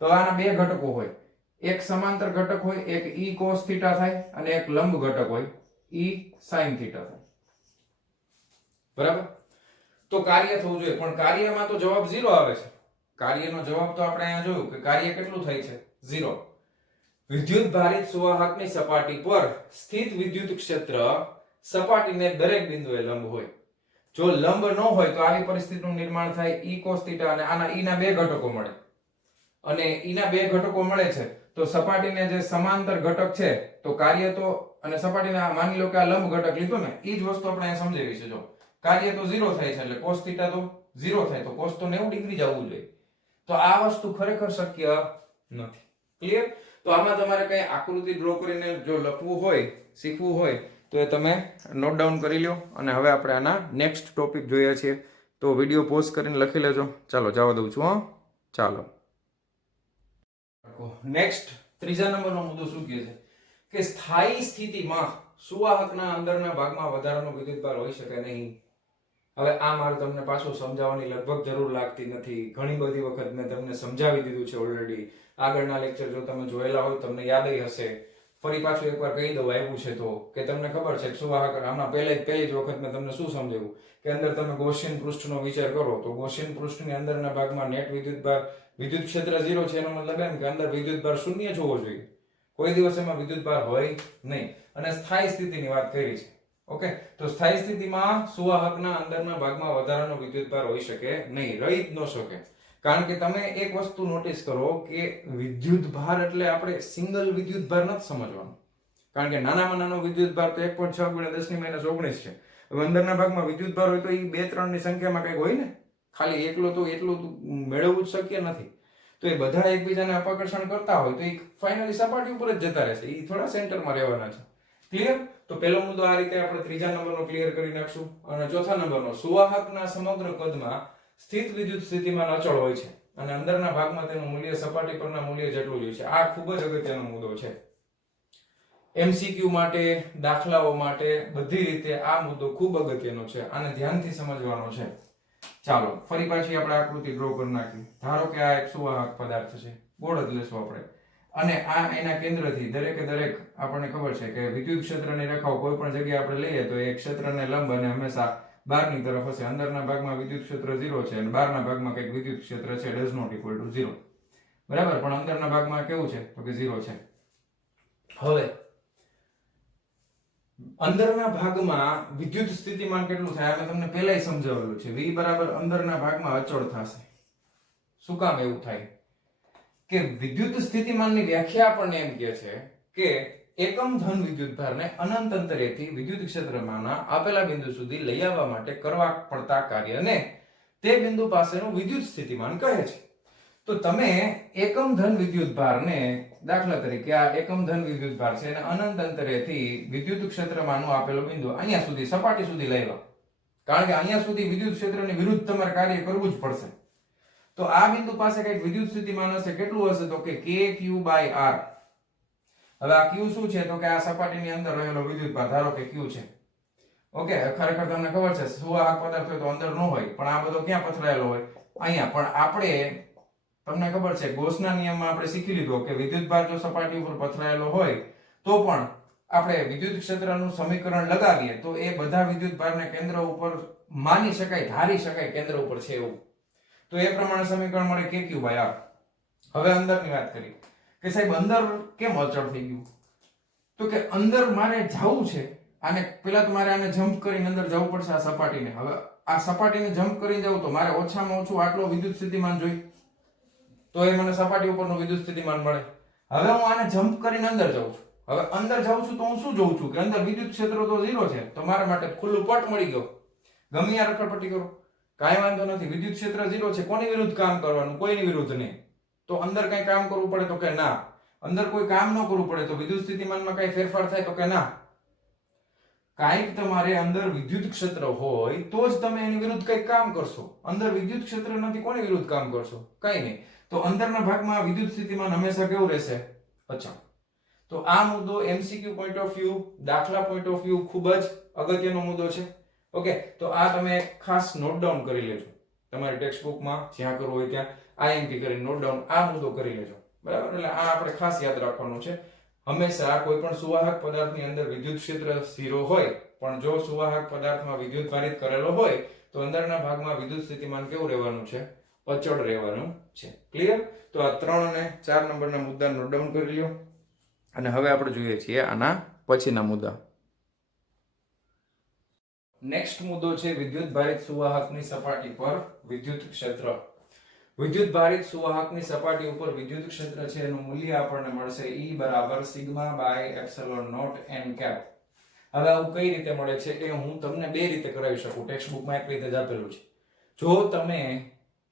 તો આના બે ઘટકો હોય, એક સમાંતર ઘટક હોય, એક E cos થીટા થાય અને એક લંબ ઘટક હોય E sin થીટા થાય. બરાબર. તો કાર્ય થવું જોઈએ, પણ કાર્યમાં તો જવાબ 0 આવે છે. કાર્યનો જવાબ તો આપણે અહીંયા જોયું કે કાર્ય કેટલું થાય છે, 0. વિદ્યુત ભારિત સુવાહકની સપાટી પર સ્થિત વિદ્યુત ક્ષેત્ર સપાટીને દરેક બિંદુએ લંબ હોય. જો લંબ ન હોય તો આવી પરિસ્થિતિનું નિર્માણ થાય E cos થીટા અને આના E ના બે ઘટકો મળે, અને E ના બે ઘટકો મળે છે તો સપાટીને જે સમાંતર ઘટક છે તો કાર્ય તો, અને સપાટીના માની લો કે આ લંબ ઘટક લીધો ને, એ જ વસ્તુ આપણે અહીંયા સમજાવી છે. જો કાર્ય તો 0 થાય છે એટલે cos થીટા તો 0 થાય તો cos તો 90 ડિગ્રી જ આવવું જોઈએ. તો આ વસ્તુ ખરેખર શક્ય નથી. ક્લિયર? તો આમાં તમારે કઈ આકૃતિ ડ્રો કરીને જો લખવું હોય, શીખવું હોય તો એ તમે નોટ ડાઉન કરી લો. અને હવે આપણે આના નેક્સ્ટ ટોપિક જોઈએ છીએ તો વિડીયો પોઝ કરીને લખી લેજો. ચાલો જવા દઉં છું. હા, ચાલો. નેક્સ્ટ ત્રીજા નંબરનો મુદ્દો શું કહે છે કે સ્થાયી સ્થિતિમાં સુવાહકના અંદરના ભાગમાં વધારાનો વિદ્યુતભાર હોઈ શકે નહીં. હવે આ મારે તમને પાછું સમજાવવાની લગભગ જરૂર લાગતી નથી. ઘણી બધી વખત મેં તમને સમજાવી દીધું છે ઓલરેડી. આગળના લેક્ચર જો તમે જોયેલા હોય તમને યાદ હશે. ફરી પાછું એકવાર કહી દઉં આવ્યું છે તો કે તમને ખબર છે કે સુવાહક આમાં પહેલી જ વખત મેં તમને શું સમજાવ્યું કે અંદર તમે ગૌસિયન પૃષ્ઠનો વિચાર કરો તો ગૌસિયન પૃષ્ઠની અંદરના ભાગમાં નેટ વિદ્યુતભાર, વિદ્યુત ક્ષેત્ર 0 છે એનો મતલબ એમ કે અંદર વિદ્યુતભાર શૂન્ય જ હોવો જોઈએ. કોઈ દિવસ એમાં વિદ્યુતભાર હોય નહીં. અને સ્થાયી સ્થિતિની વાત કરી છે. ઓકે, તો સ્થાયી સ્થિતિમાં સુવાહકના અંદરના ભાગમાં વધારાનો વિદ્યુતભાર હોઈ શકે નહીં, રહી જ ન શકે. કારણ કે તમે એક વસ્તુ નોટિસ કરો કે વિદ્યુતભાર એટલે આપણે સિંગલ વિદ્યુતભાર નથી સમજવાનો. કારણ કે નાનામાં નાનો વિદ્યુતભાર તો 1.6 × 10⁻19 છે. હવે અંદરના ભાગમાં વિદ્યુતભાર હોય તો એ 2, 3 ની સંખ્યામાં કંઈક હોય ને. ખાલી એટલું મેળવવું જ શક્ય નથી. તો એ બધા એકબીજાને અપાકર્ષણ કરતા હોય તો એ ફાઇનલી સપાટી ઉપર જ જતા રહેશે. એ થોડા સેન્ટરમાં રહેવાના છે. ક્લિયર? તો પહેલો મુદ્દો આ રીતે આપણે ત્રીજા નંબરનો ક્લિયર કરી નાખશું. અને ચોથા નંબરનો, સુવાહકના સમગ્ર કદમાં સ્થિત વિદ્યુત સ્થિતિમાન અચળ હોય છે અને અંદરના ભાગમાં તેનું મૂલ્ય સપાટી પરના મૂલ્ય જેટલું જ હોય છે. આ ખૂબ જ અગત્યનો મુદ્દો છે. MCQ માટે, દાખલાઓ માટે બધી રીતે આ મુદ્દો ખૂબ અગત્યનો છે. આને ધ્યાનથી સમજવાનો છે. ચાલો ફરી પાછી આપણે આકૃતિ ડ્રો કરી નાખીએ. ધારો કે આ એક સુવાહક પદાર્થ છે, ગોળ જ લેશું આપણે, અને આ એના કેન્દ્રથી દરેકે દરેક આપણને ખબર છે કે વિદ્યુત ક્ષેત્રની રેખાઓ કોઈ પણ જગ્યાએ આપણે લઈએ તો એ ક્ષેત્રને લંબ અને હંમેશા બહારની તરફ હશે. અંદરના ભાગમાં વિદ્યુત ક્ષેત્ર 0 છે અને બહારના ભાગમાં કંઈક વિદ્યુત ક્ષેત્ર છે, does not equal to 0. બરાબર. પણ અંદરના ભાગમાં કેવું છે તો કે 0 છે. હવે અંદરના ભાગમાં વિદ્યુત સ્થિતિમાન કેટલું થાય અમે તમને પહેલાય સમજાવેલું છે v બરાબર અંદરના ભાગમાં અચળ થશે શું કામ એવું થાય કે વિદ્યુત સ્થિતિમાનની વ્યાખ્યા આપણને એમ કહે છે કે એકમ ધન વિદ્યુતભારને અનંત અંતરેથી વિદ્યુત ક્ષેત્રમાંના આપેલા બિંદુ સુધી લઈ આવવા માટે કરવા પડતા કાર્યને તે બિંદુ પાસેનું વિદ્યુત સ્થિતિમાન કહે છે તો તમે એકમ ધન વિદ્યુતભારને દાખલા તરીકે આ એકમ ધન વિદ્યુતભાર છે અને અનંત અંતરેથી વિદ્યુત ક્ષેત્રમાંનું આપેલું બિંદુ અહીંયા સુધી સપાટી સુધી લઈ લો કારણ કે અહીંયા સુધી વિદ્યુત ક્ષેત્રની વિરુદ્ધ તમારે કાર્ય કરવું જ પડશે તો આ બિંદુ પાસે કંઈક વિદ્યુત સ્થિતિમાન હશે કેટલું હશે તો કે kq/r હવે આ q શું છે તો કે આ સપાટીની અંદર રહેલો વિદ્યુતભાર ધારો કે q છે ઓકે ખરેખર તમને ખબર છે સુવાહક પદાર્થ હોય તો અંદર ન હોય પણ આ બધો ક્યાં પથરાયેલો હોય અહીંયા પણ આપણે તમને ખબર છે ગોસના નિયમમાં આપણે શીખી લીધો કે વિદ્યુતભાર જો સપાટી ઉપર પથરાયેલો હોય તો પણ આપણે વિદ્યુત ક્ષેત્રનું સમીકરણ લગાવીએ તો એ બધા વિદ્યુતભારને કેન્દ્ર ઉપર માની શકાય ધારી શકાય કેન્દ્ર ઉપર છે એવું તો એ પ્રમાણે સમીકરણ મળે kq/r હવે અંદરની વાત કરી કે સાહેબ અંદર કેમ અચળ થઈ ગયું તો કે અંદર મારે જવું છે આને પહેલા તો મારે આને જમ્પ કરીને અંદર જવું પડશે આ સપાટીને હવે આ સપાટીને જમ્પ કરીને જવું તો મારે ઓછામાં ઓછું આટલો વિદ્યુત સ્થિતિમાન જોઈએ તો એ મને સપાટી ઉપરનું વિદ્યુત સ્થિતિમાન મળે હવે હું આને જમ્પ કરીને અંદર જાઉં છું હવે અંદર જાઉં છું તો હું શું જોઉં છું કે અંદર વિદ્યુત ક્ષેત્ર તો 0 છે તો મારા માટે ખુલ્લું પટ મળી ગયો ગમે આ રખડપટ્ટી કરો કાંઈ વાંધો નથી વિદ્યુત ક્ષેત્ર 0 છે કોની વિરુદ્ધ કામ કરવાનું કોઈની વિરુદ્ધ નહીં તો અંદર કઈ કામ કરવું પડે તો કે ના અંદર કોઈ કામ ન કરવું પડે તો વિદ્યુત સ્થિતિમાનમાં કઈ ફેરફાર થાય તો કે ના કાંઈક તમારે અંદર વિદ્યુત ક્ષેત્ર હોય તો જ તમે એની વિરુદ્ધ કંઈક કામ કરશો અંદર વિદ્યુત ક્ષેત્ર નથી કોની વિરુદ્ધ કામ કરશો કઈ નહીં તો અંદરના ભાગમાં વિદ્યુત સ્થિતિમાન હંમેશા કેવું રહેશે અચળ તો આ મુદ્દો એમસીક્યુ પોઈન્ટ ઓફ વ્યૂ દાખલા પોઈન્ટ ઓફ વ્યૂ ખૂબ જ અગત્યનો મુદ્દો છે ઓકે તો આ તમે ખાસ નોટ ડાઉન કરી લેજો તમારી ટેક્સ્ટ બુકમાં જ્યાં કરવું હોય ત્યાં આઈએમપી કરીને નોટ ડાઉન આ મુદ્દો કરી લેજો બરાબર એટલે આ આપણે ખાસ યાદ રાખવાનું છે હંમેશા કોઈ પણ સુવાહક પદાર્થની અંદર વિદ્યુત ક્ષેત્ર 0 હોય પણ જો સુવાહક પદાર્થમાં વિદ્યુત ભારિત કરેલો હોય તો અંદરના ભાગમાં વિદ્યુત સ્થિતિમાન કેવું રહેવાનું છે અચળ રહેવાનું છે ક્લિયર તો આ 3 અને 4 નંબરના મુદ્દા નોટ ડાઉન કરી લ્યો અને હવે આપણે જોઈએ છીએ આના પછીના મુદ્દા નેક્સ્ટ મુદ્દો છે વિદ્યુત ભારિત સુવાહકની સપાટી પર વિદ્યુત ક્ષેત્ર વિદ્યુત ભારિત સુવાહકની સપાટી ઉપર વિદ્યુત ક્ષેત્ર છે એનું મૂલ્ય આપણને મળશે E બરાબર σ/ε0 n કેપ હવે આવું કઈ રીતે મળે છે એ હું તમને બે રીતે કરાવી શકું ટેક્સ્ટ બુકમાં એક રીતે જ આપેલું છે જો તમે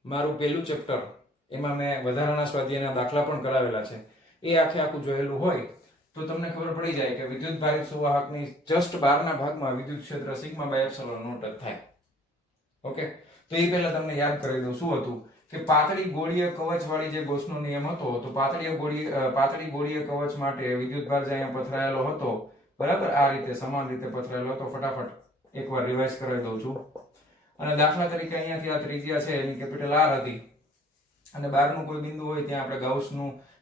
મારું પહેલું ચેપ્ટર એમાં મેં વધારાના સ્વાધ્યાયના દાખલા પણ કરાવેલા છે એ આખું જોયેલું હોય તો તમને ખબર પડી જાય કે વિદ્યુત ભારિત સુવાહકની જસ્ટ બહારના ભાગમાં વિદ્યુત ક્ષેત્ર σ/ε0 જ થાય ઓકે તો એ પહેલા તમને યાદ કરી દઉં શું હતું કે પાતળી ગોળીય કવચ વાળી જે ગોસનો નિયમ હતો તો પાતળી ગોળીય કવચ માટે વિદ્યુતભાર જે અહીંયા પથરાયેલો હતો બરાબર આ રીતે સમાન રીતે પથરાયેલો હતો ફટાફટ એકવાર રિવાઇઝ કરાવી દઉં છું અને દાખલા તરીકે અહીંયાથી આ ત્રિજ્યા છે એની કેપિટલ R હતી અને બહારનું કોઈ બિંદુ હોય ત્યાં આપણે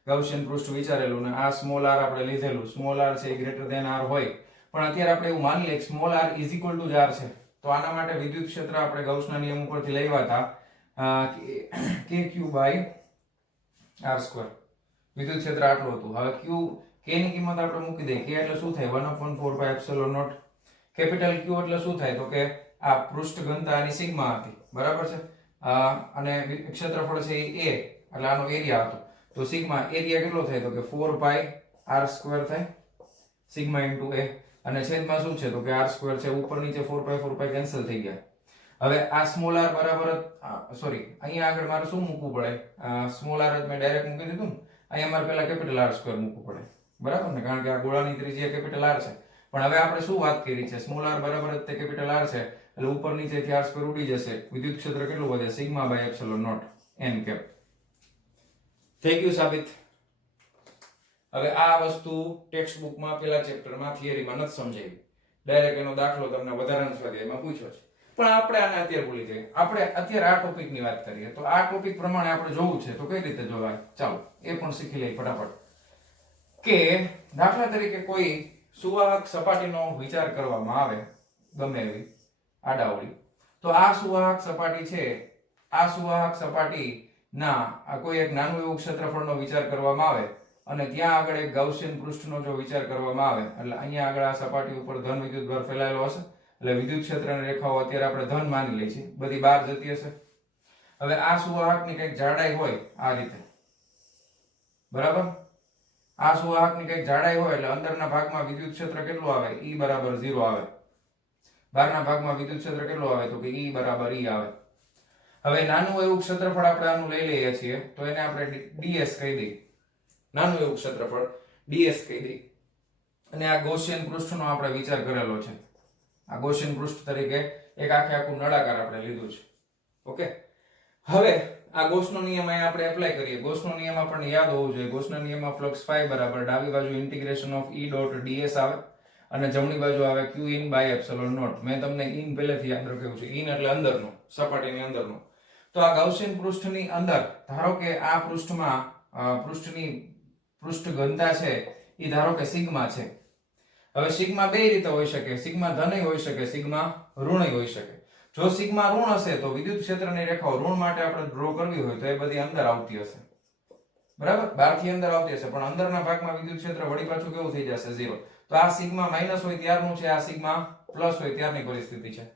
ગાઉસિયન પૃષ્ઠ વિચારેલું ને આ સ્મોલ r આપણે લીધેલું સ્મોલ r છે ગ્રેટર ધેન r હોય પણ અત્યારે આપણે એવું માની લઈએ small r is equal to r છે તો આના માટે વિદ્યુત ક્ષેત્ર આપણે ગાઉસના નિયમ ઉપરથી લેવા હતા kq/r². વિદ્યુત ક્ષેત્ર આટલું હતું. હવે k ની કિંમત આપણે મૂકી દઈએ. k એટલે શું થાય 1/4πε0. કેપિટલ q એટલે શું થાય તો કે આ પૃષ્ઠ ઘનતા આની સિગ્મા હતી બરાબર છે અને ક્ષેત્રફળ છે એ a એટલે આનો એરિયા હતો તો સિગ્મા એરિયા કેટલો થાય તો કે 4πr² થાય સિગ્મા * a અને છેદમાં શું છે તો કે r² છે ઉપર નીચે 4π કેન્સલ થઈ ગયા. હવે આ સ્મોલ r બરાબર સોરી અહીંયા આગળ મારે શું મૂકવું પડે સ્મોલ r મેં ડાયરેક્ટ મૂકી દીધું ને અહીંયા મારે પહેલા કેપિટલ r² મૂકવું પડે બરાબર ને કારણ કે આ ગોળાની ત્રિજ્યા કેપિટલ r છે પણ હવે આપણે શું વાત કરી છે સ્મોલ r બરાબર તે કેપિટલ r છે એટલે ઉપર નીચેથી r² ઉડી જશે વિદ્યુત ક્ષેત્ર કેટલું વધે σ/ε0 n કેપ થઈ ગયું સાબિત. હવે આ વસ્તુ ટેક્સ્ટ બુકમાં પેલા ચેપ્ટરમાં થિયરીમાં નથી સમજાવી ડાયરેક્ટ એનો દાખલો તમને વધારાના સ્વાધ્યાયમાં પૂછ્યો છે પણ આપણે આને અત્યારે ભૂલી જઈએ આપણે અત્યારે આ ટોપિકની વાત કરીએ તો આ ટોપિક પ્રમાણે આપણે જોવું છે તો કઈ રીતે જોવાય ચાલો એ પણ શીખી લઈએ ફટાફટ કે દાખલા તરીકે કોઈ સુવાહક સપાટીનો વિચાર કરવામાં આવે ગમે એવી આડાવડી તો આ સુવાહક સપાટી છે આ સુવાહક સપાટી ના કોઈ એક નાનું એવું ક્ષેત્રફળનો વિચાર કરવામાં આવે અને ત્યાં આગળ એક ગાઉસિયન પૃષ્ઠનો જો વિચાર કરવામાં આવે એટલે અહીંયા આગળ આ સપાટી ઉપર ધન વિદ્યુતભાર ફેલાયેલો હશે એટલે વિદ્યુત ક્ષેત્રની રેખાઓ અત્યારે આપણે ધન માની લઈએ છીએ, બધી બહાર જતી હશે. હવે આ સુવાહકની કંઈક જાડાઈ હોય આ રીતે, બરાબર. આ સુવાહકની કંઈક જાડાઈ હોય એટલે અંદરના ભાગમાં વિદ્યુત ક્ષેત્ર કેટલું આવે? E બરાબર 0 આવે. બહારના ભાગમાં વિદ્યુત ક્ષેત્ર કેટલું આવે? તો કે E બરાબર E આવે. હવે નાનું એવું ક્ષેત્રફળ આપણે આનું લઈ લઈએ છીએ તો એને આપણે ds કહી દઈએ. નાનું એવું ક્ષેત્રફળ ds કહી દઈએ. અને આ ગૌસિયન પૃષ્ઠનો આપણે વિચાર કરેલો છે. આ ગૌસિયન પૃષ્ઠ તરીકે એક આખું નળાકાર આપણે લીધું છે. ઓકે. હવે આ ગૌસનો નિયમ અહીં આપણે એપ્લાય કરીએ. ગૌસનો નિયમ આપણને યાદ હોવો જોઈએ. ગૌસના નિયમમાં ફ્લક્સ phi બરાબર ડાબી બાજુ integration of E dot ds આવે અને જમણી બાજુ આવે q in by epsilon naught. મેં તમને ઇન પહેલેથી યાદ રાખ્યું છે. ઇન એટલે અંદરનો, સપાટીની અંદરનો. તો આ ગાઉસિયન પૃષ્ઠની અંદર ધારો કે આ પૃષ્ઠમાં પૃષ્ઠની પૃષ્ઠ ઘનતા છે એ ધારો કે સિગ્મા છે. હવે સિગ્મા બે રીતે હોઈ શકે, સિગ્મા ધનય હોઈ શકે, સિગ્મા ઋણય હોઈ શકે. જો સિગ્મા ઋણ હશે તો વિદ્યુત ક્ષેત્રની રેખાઓ ઋણ માટે આપણે ડ્રો કરવી હોય તો એ બધી અંદર આવતી હશે, બરાબર, બહારથી અંદર આવતી હશે, પણ અંદરના ભાગમાં વિદ્યુત ક્ષેત્ર વળી પાછું કેવું થઈ જશે? 0. તો આ સિગ્મા માઈનસ હોય ત્યારનું છે, આ સિગ્મા પ્લસ હોય ત્યારની પરિસ્થિતિ છે.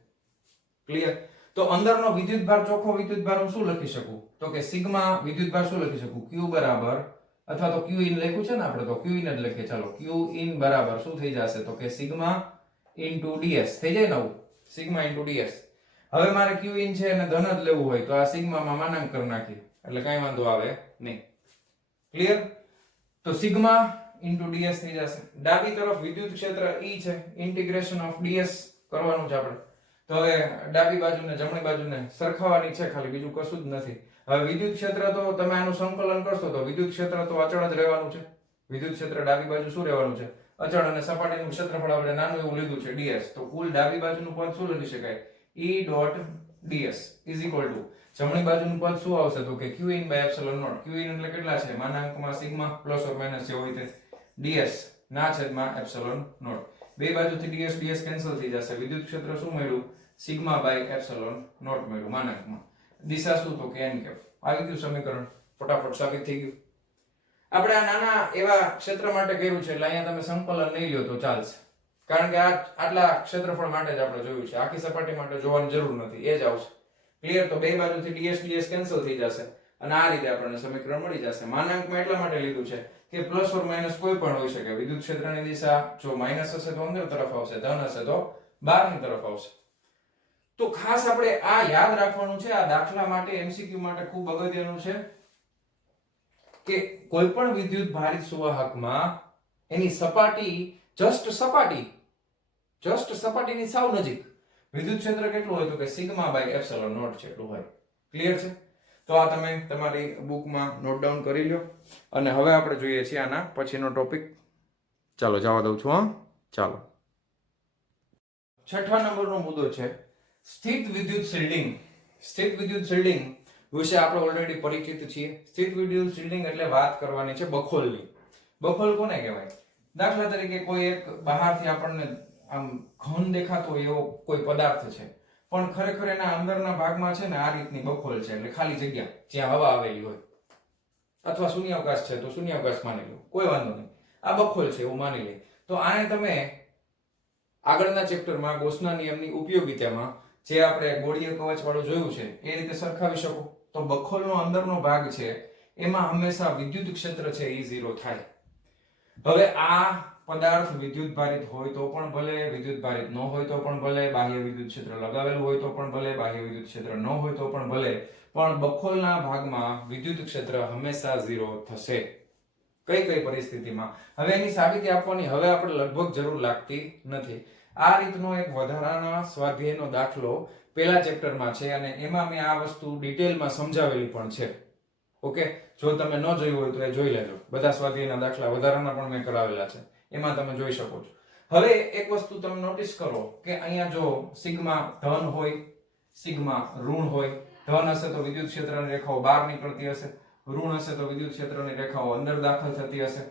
ક્લિયર? તો અંદરનો વિદ્યુતભાર, ચોખ્ખો વિદ્યુતભાર હું શું લખી શકું? તો કે સિગ્મા વિદ્યુતભાર શું લખી શકું? q બરાબર, અથવા તો q in લખ્યું છે ને આપણે, તો q in જ લખીએ. ચાલો, q in બરાબર શું થઈ જશે? તો કે સિગ્મા ઇન્ટુ ds થઈ જાય નવું, સિગ્મા ઇન્ટુ ds. હવે મારે q in છે અને ધન જ લેવું હોય તો આ સિગ્મામાં માનાંક કરી નાખીએ એટલે કાંઈ વાંધો આવે નહીં. ક્લિયર? તો સિગ્મા ઇન્ટુ ds થઈ જશે. ડાબી તરફ વિદ્યુત ક્ષેત્ર E છે, ઇન્ટિગ્રેશન ઓફ ds કરવાનું છે આપણે. તો હવે ડાબી બાજુને જમણી બાજુને સરખાવવાની છે, ખાલી બીજું કશું જ નથી. હવે વિદ્યુત ક્ષેત્ર તો તમે આનું સંકલન કરશો તો વિદ્યુત ક્ષેત્ર તો અચળ જ રહેવાનું છે. વિદ્યુત ક્ષેત્ર ડાબી બાજુ શું રહેવાનું છે? અચળ. અને સપાટીનું ક્ષેત્રફળ આપણે નાનું એવું લીધું છે ds. તો કુલ ડાબી બાજુનું પદ શું લખી શકાય? E dot ds is equal to જમણી બાજુનું પદ શું આવશે? તો કે q in by epsilon naught. q in એટલે કેટલા છે? માનાંકમાં સિગ્મા પ્લસ ઓર માઈનસ જે હોય તે ds ના છેદમાં epsilon naught. બે બાજુથી ds ds કેન્સલ થઈ જશે. વિદ્યુત ક્ષેત્ર શું મળ્યું? સિગ્મા બાય એપ્સિલોન નોટ મળ્યું માનાંકમાં. દિશા શું? તો કે n કેપ. આવી ગયું સમીકરણ, ફટાફટ સાબિત થઈ ગયું. આપણે આ નાના એવા ક્ષેત્ર માટે કર્યું છે એટલે અહીંયા તમે સંકલન નહીં લ્યો તો ચાલશે, કારણ કે આ આટલા ક્ષેત્રફળ માટે જ આપણે જોયું છે. આખી સપાટી માટે જોવાની જરૂર નથી, એ જ આવશે. ક્લિયર? તો બે બાજુથી ds ds કેન્સલ થઈ જશે અને આ રીતે આપણને સમીકરણ મળી જશે. માનાંકમાં એટલા માટે લીધું છે કે પ્લસ ઓર માઈનસ કોઈ પણ હોઈ શકે. વિદ્યુત ક્ષેત્રની દિશા જો માઈનસ હશે તો અંદર તરફ આવશે, ધન હશે તો બહારની તરફ આવશે. તો ખાસ આપણે આ યાદ રાખવાનું છે. આ દાખલા માટે, MCQ માટે ખૂબ અગત્યનું છે કે કોઈ પણ વિદ્યુત ભારિત સુવાહકમાં એની સપાટી જસ્ટ સપાટીની સાવ નજીક વિદ્યુત ક્ષેત્ર કેટલું હોય? તો કે સિગ્મા બાય એપ્સિલોન નોટ જેટલું હોય. ક્લિયર છે? તો આ તમે તમારી બુકમાં નોટ ડાઉન કરી લો. અને હવે આપણે જોઈએ છીએ આના પછીનો ટોપિક. ચાલો જવા દઉં છું. ચાલો, 6થા નંબરનો મુદ્દો છે સ્થિત વિદ્યુત શિલ્ડિંગ. સ્થિત વિદ્યુત શિલ્ડિંગ વિશે આપણે ઓલરેડી પરિચિત છીએ. સ્થિત વિદ્યુત શિલ્ડિંગ એટલે વાત કરવાની છે બખોલની. બખોલ કોને કહેવાય? દાખલા તરીકે કોઈ એક બહારથી આપણને આમ ઘન દેખાતો હોય એવો કોઈ પદાર્થ છે, પણ ખરેખર એના અંદરના ભાગમાં છે ને આ રીતની બખોલ છે, એટલે ખાલી જગ્યા જ્યાં હવા આવેલી હોય, અથવા શૂન્યાવકાશ છે તો શૂન્યાવકાશ માની લો, કોઈ વાંધો નહીં, આ બખોલ છે એવું માની લે. તો આને તમે આગળના ચેપ્ટરમાં ગૌસના નિયમની ઉપયોગિતામાં જે આપણે ગોળીય કવચ વાળું જોયું છે એ રીતે સરખાવી શકો. તો બખોલનો અંદરનો ભાગ છે એમાં હંમેશા વિદ્યુત ક્ષેત્ર છે એ 0 થાય. હવે આ પદાર્થ વિદ્યુત ભારિત હોય તો પણ ભલે, વિદ્યુત ભારિત ન હોય તો પણ ભલે, બાહ્ય વિદ્યુત ક્ષેત્ર લગાવેલું હોય તો પણ ભલે, બાહ્ય વિદ્યુત ક્ષેત્ર ન હોય તો પણ ભલે, પણ બખોલના ભાગમાં વિદ્યુત ક્ષેત્ર હંમેશા 0 થશે. કઈ પરિસ્થિતિમાં? હવે એની સાબિતી આપવાની હવે આપણે લગભગ જરૂર લાગતી નથી. આ રીતનો એક વધારાના સ્વાધ્યાયનો દાખલો પહેલા ચેપ્ટરમાં છે અને એમાં મેં આ વસ્તુ ડિટેલમાં સમજાવેલી પણ છે. ઓકે, જો તમે ન જોયું હોય તો એ જોઈ લેજો. બધા સ્વાધ્યાયના દાખલા વધારાના પણ મેં કરાવેલા છે, એમાં તમે જોઈ શકો છો. હવે એક વસ્તુ તમે નોટિસ કરો કે અહીંયા જો સિગ્મા ધન હોય, સિગ્મા ઋણ હોય. ધન હશે તો વિદ્યુત ક્ષેત્રની રેખાઓ બહાર નીકળતી હશે, ઋણ હશે તો વિદ્યુત ક્ષેત્રની રેખાઓ અંદર દાખલ થતી હશે.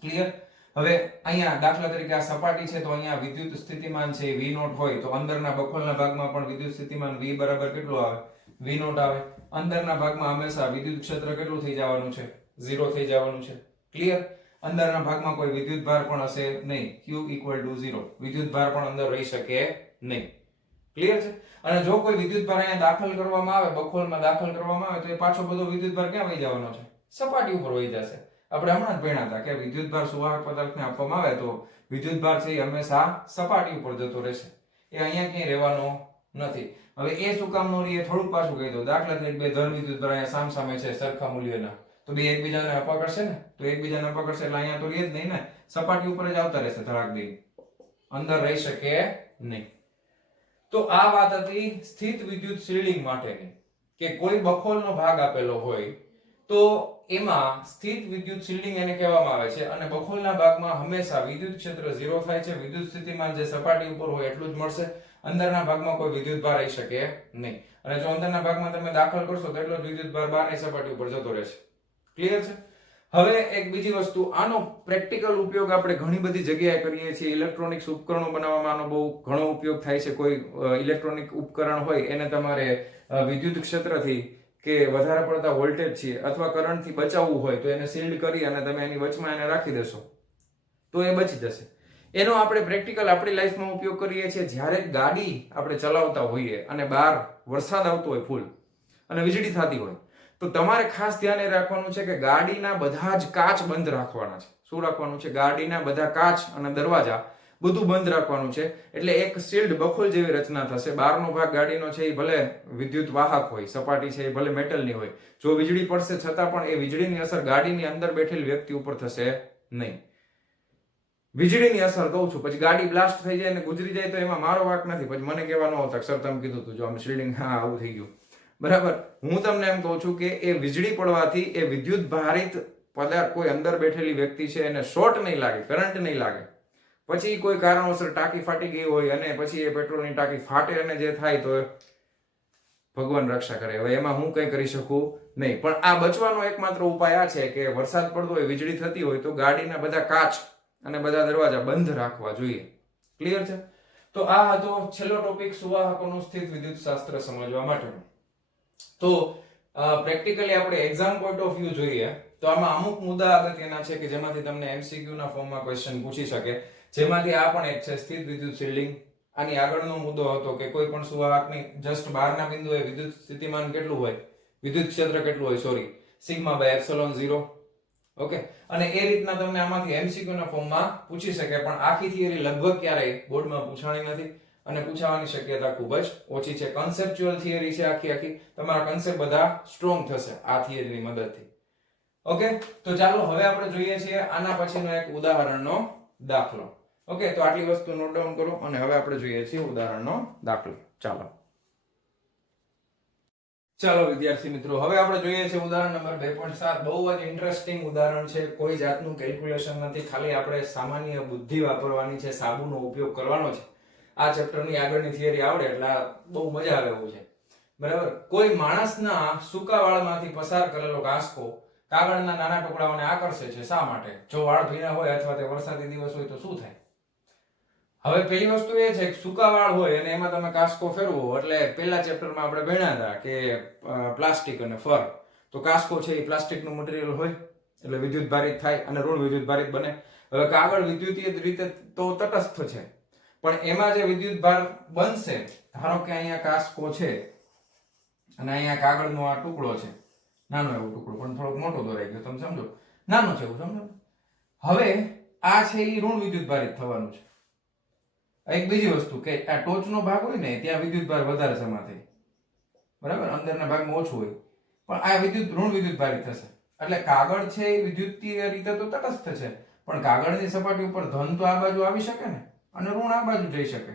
ક્લિયર? હવે અહીંયા દાખલા તરીકે આ સપાટી છે તો અહીંયા વિદ્યુત સ્થિતિમાન છે V0 હોય તો અંદરના બખોલના ભાગમાં પણ વિદ્યુત સ્થિતિમાન V બરાબર કેટલું આવે? V0 આવે. અંદરના ભાગમાં હંમેશા વિદ્યુત ક્ષેત્ર કેટલું થઈ જવાનું છે? 0 થઈ જવાનું છે. ક્લિયર? અંદરના ભાગમાં કોઈ વિદ્યુત ભાર પણ હશે નહીં. Q = 0. વિદ્યુત ભાર પણ અંદર રહી શકે નહીં. ક્લિયર છે? અને જો કોઈ વિદ્યુત ભાર અહીંયા દાખલ કરવામાં આવે, બખોલમાં દાખલ કરવામાં આવે, તો એ પાછો બધો વિદ્યુત ભાર ક્યાં વહી જવાનો છે? સપાટી ઉપર વહી જશે. આપણે હમણાં જ ભણ્યા હતા કે વિદ્યુત ભાર સુવાહક પદાર્થને આપવામાં આવે તો વિદ્યુત ભાર છે એ હંમેશા સપાટી ઉપર જતો રહેશે. એ અહીંયા ક્યાંય રહેવાનો નથી. હવે એ શું કામ નો રહે થોડુંક પાછું કહી દઉં. દાખલા તરીકે બે ધન વિદ્યુત ભાર અહીંયા સામસામે છે સરખા મૂલ્યના, તો બે એકબીજાને અપા કરશે ને, તો એકબીજાને અપા કરશે એટલે અહીંયા તો રહે જ નહીં ને, સપાટી ઉપર જ આવતા રહેશે ધડાક દઈને, અંદર રહી શકે નહીં. તો આ વાત હતી સ્થિત વિદ્યુત શિલ્ડિંગ માટેની, કે કોઈ બખોલનો ભાગ આપેલો હોય તો એમાં સ્થિત વિદ્યુત શિલ્ડિંગ એને કહેવામાં આવે છે, અને બખોલના ભાગમાં હંમેશા વિદ્યુત ક્ષેત્ર 0 થાય છે. વિદ્યુત સ્થિતિમાન જે સપાટી ઉપર હોય એટલું જ મળશે. અંદરના ભાગમાં કોઈ વિદ્યુત ભાર રહી શકે નહીં, અને જો અંદરના ભાગમાં તમે દાખલ કરશો તો એટલો જ વિદ્યુત ભાર બહારની સપાટી ઉપર જતો રહેશે. ક્લિયર છે? હવે એક બીજી વસ્તુ, આનો પ્રેક્ટિકલ ઉપયોગ આપણે ઘણી બધી જગ્યાએ કરીએ છીએ. ઇલેક્ટ્રોનિક્સ ઉપકરણો બનાવવામાં આનો બહુ ઘણો ઉપયોગ થાય છે. કોઈ ઇલેક્ટ્રોનિક ઉપકરણ હોય એને તમારે વિદ્યુત ક્ષેત્રથી કે વધારે પડતા વોલ્ટેજ છે અથવા કરંટથી બચાવવું હોય તો એને શિલ્ડ કરી અને તમે એની વચમાં એને રાખી દેશો તો એ બચી જશે. એનો આપણે પ્રેક્ટિકલ આપણી લાઈફમાં ઉપયોગ કરીએ છીએ જ્યારે ગાડી આપણે ચલાવતા હોઈએ અને બહાર વરસાદ આવતો હોય ફૂલ અને વીજળી થતી હોય, તો તમારે ખાસ ધ્યાને રાખવાનું છે કે ગાડીના બધા જ કાચ બંધ રાખવાના છે. શું રાખવાનું છે? ગાડીના બધા કાચ અને દરવાજા બધું બંધ રાખવાનું છે. એટલે એક શિલ્ડ બખોલ જેવી રચના થશે. બહારનો ભાગ ગાડીનો છે એ ભલે વિદ્યુત વાહક હોય, સપાટી છે એ ભલે મેટલની હોય, જો વીજળી પડશે છતાં પણ એ વીજળીની અસર ગાડીની અંદર બેઠેલ વ્યક્તિ ઉપર થશે નહીં. વીજળીની અસર કહું છું, પછી ગાડી બ્લાસ્ટ થઈ જાય અને ગુજરી જાય તો એમાં મારો વાંક નથી. પછી મને કહેવાનું આવતા સર તમે કીધું હતું જો આમ શિલ્ડિંગ, હા આવું થઈ ગયું, બરાબર. હું તમને એમ કહું છું કે એ વીજળી પડવાથી એ વિદ્યુત ભારિત પદાર્થ કોઈ અંદર બેઠેલી વ્યક્તિ છે એને શોર્ટ નહીં લાગે, કરંટ નહીં લાગે. પછી કોઈ કારણોસર ટાંકી ફાટી ગઈ હોય અને પછી એ પેટ્રોલની ટાંકી ફાટે અને જે થાય તો ભગવાન રક્ષા કરે. હવે એમાં હું કઈ કરી શકું નહીં. પણ આ બચવાનો એકમાત્ર ઉપાય આ છે કે વરસાદ પડતો હોય, વીજળી થતી હોય તો ગાડીના બધા કાચ અને બધા દરવાજા બંધ રાખવા જોઈએ. ક્લિયર છે? તો આ હતો છેલ્લો ટોપિક, સુવાહકોનું સ્થિત વિદ્યુત શાસ્ત્ર સમજવા માટેનો. તો પ્રેક્ટિકલી આપણે એક્ઝામ પોઈન્ટ ઓફ વ્યૂ જોઈએ તો આમાં અમુક મુદ્દા અગત્યના છે કે જેમાંથી તમને MCQ ના ફોર્મમાં ક્વેશ્ચન પૂછી શકે. જેમાંથી આ પણ એક છે સ્થિત વિદ્યુત શિલ્ડિંગ. આની આગળનો મુદ્દો હતો કે કોઈ પણ સુવાહકની જસ્ટ બહારના બિંદુએ વિદ્યુત સ્થિતિમાન કેટલું હોય, વિદ્યુત ક્ષેત્ર કેટલું હોય, સોરી, σ/ε0. ઓકે, અને એ રીતના તમને આમાંથી MCQ ના ફોર્મમાં પૂછી શકે. પણ આખી થિયરી લગભગ ક્યારેય બોર્ડમાં પૂછાણી નથી અને પૂછાવાની શક્યતા ખૂબ જ ઓછી છે. કન્સેપ્ચ્યુઅલ થિયરી છે આખી. તમારા કન્સેપ્ટ બધા સ્ટ્રોંગ થશે આ થિયરીની મદદથી. ઓકે, તો ચાલો હવે આપણે જોઈએ છીએ આના પછીનો એક ઉદાહરણનો દાખલો. ઓકે, તો આટલી વસ્તુ નોટ ડાઉન કરો અને હવે આપણે જોઈએ છીએ ઉદાહરણનો દાખલો. ચાલો વિદ્યાર્થી મિત્રો, હવે આપણે જોઈએ છીએ ઉદાહરણ નંબર 2.7. બહુ જ ઇન્ટરેસ્ટિંગ ઉદાહરણ છે. કોઈ જાતનું કેલ્ક્યુલેશન નથી, ખાલી આપણે સામાન્ય બુદ્ધિ વાપરવાની છે, સાબુનો ઉપયોગ કરવાનો છે. આ ચેપ્ટરની આગળની થિયરી આવડે એટલે બહુ મજા આવે એવું છે, બરાબર. કોઈ માણસના સૂકા વાળમાંથી પસાર કરેલો કાંસકો કાગળના નાના ટુકડાઓને આકર્ષે છે. શા માટે? જો વાળ ભીના હોય અથવા તે વરસાદી દિવસ હોય તો શું થાય? હવે પહેલી વસ્તુ એ છે કે સૂકા વાળ હોય અને એમાં તમે કાંસકો ફેરવો, એટલે પહેલા ચેપ્ટરમાં આપણે ભણ્યા હતા કે પ્લાસ્ટિક અને ફર. તો કાંસકો છે એ પ્લાસ્ટિકનું મટીરીયલ હોય એટલે વિદ્યુત ભારિત થાય અને ઋણ વિદ્યુત ભારિત બને. હવે કાગળ વિદ્યુતીય રીતે તો તટસ્થ છે, પણ એમાં જે વિદ્યુત ભાર બનશે, ધારો કે અહીંયા કાંસકો છે અને અહીંયા કાગળનો આ ટુકડો છે, નાનો એવો ટુકડો પણ થોડોક મોટો દોરાઈ ગયો, તમે સમજો, નાનો છે એવું સમજો. હવે આ છે એ ઋણ વિદ્યુત ભારિત થવાનું છે. એક બીજી વસ્તુ કે આ ટોચનો ભાગ હોય ને ત્યાં વિદ્યુત ભાર વધારે જમા થાય, બરાબર, અંદરના ભાગમાં ઓછું હોય, પણ આ વિદ્યુત ઋણ વિદ્યુત ભારિત થશે. એટલે કાગળ છે એ વિદ્યુતીય રીતે તો તટસ્થ છે, પણ કાગળની સપાટી ઉપર ધન તો આ બાજુ આવી શકે ને અને ઋણ આ બાજુ જઈ શકે.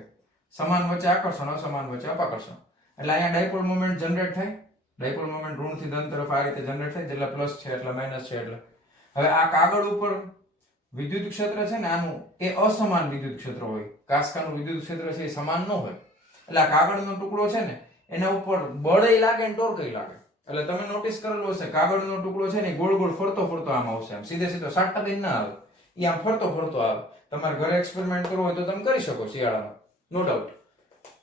સમાન વચ્ચે આકર્ષણ, અસમાન વચ્ચે અપાકર્ષણ. એટલે અહીંયા ડાયપોલ મોમેન્ટ જનરેટ થાય. ડાયપોલ મોમેન્ટ ઋણથી ધન તરફ આ રીતે જનરેટ થાય, જેટલા પ્લસ છે એટલા માઇનસ છે. એટલે હવે આ કાગળ ઉપર વિદ્યુત ક્ષેત્ર છે ને આનું એ અસમાન વિદ્યુત ક્ષેત્ર હોય. કાંસકાનું વિદ્યુત ક્ષેત્ર છે એ સમાન ન હોય. એટલે આ કાગળનો ટુકડો છે ને એના ઉપર બળય લાગે ને ટોર્કય લાગે. એટલે તમે નોટિસ કરેલું હશે કાગળનો ટુકડો છે ને ગોળ ગોળ ફરતો ફરતો આમ આવશે, આમ સીધે સીધો સાટા દઈને ના આવે, એ આમ ફરતો ફરતો આવે. તમારે ઘરે એક્સપેરિમેન્ટ કરવો હોય તો તમે કરી શકો શિયાળામાં, નો ડાઉટ.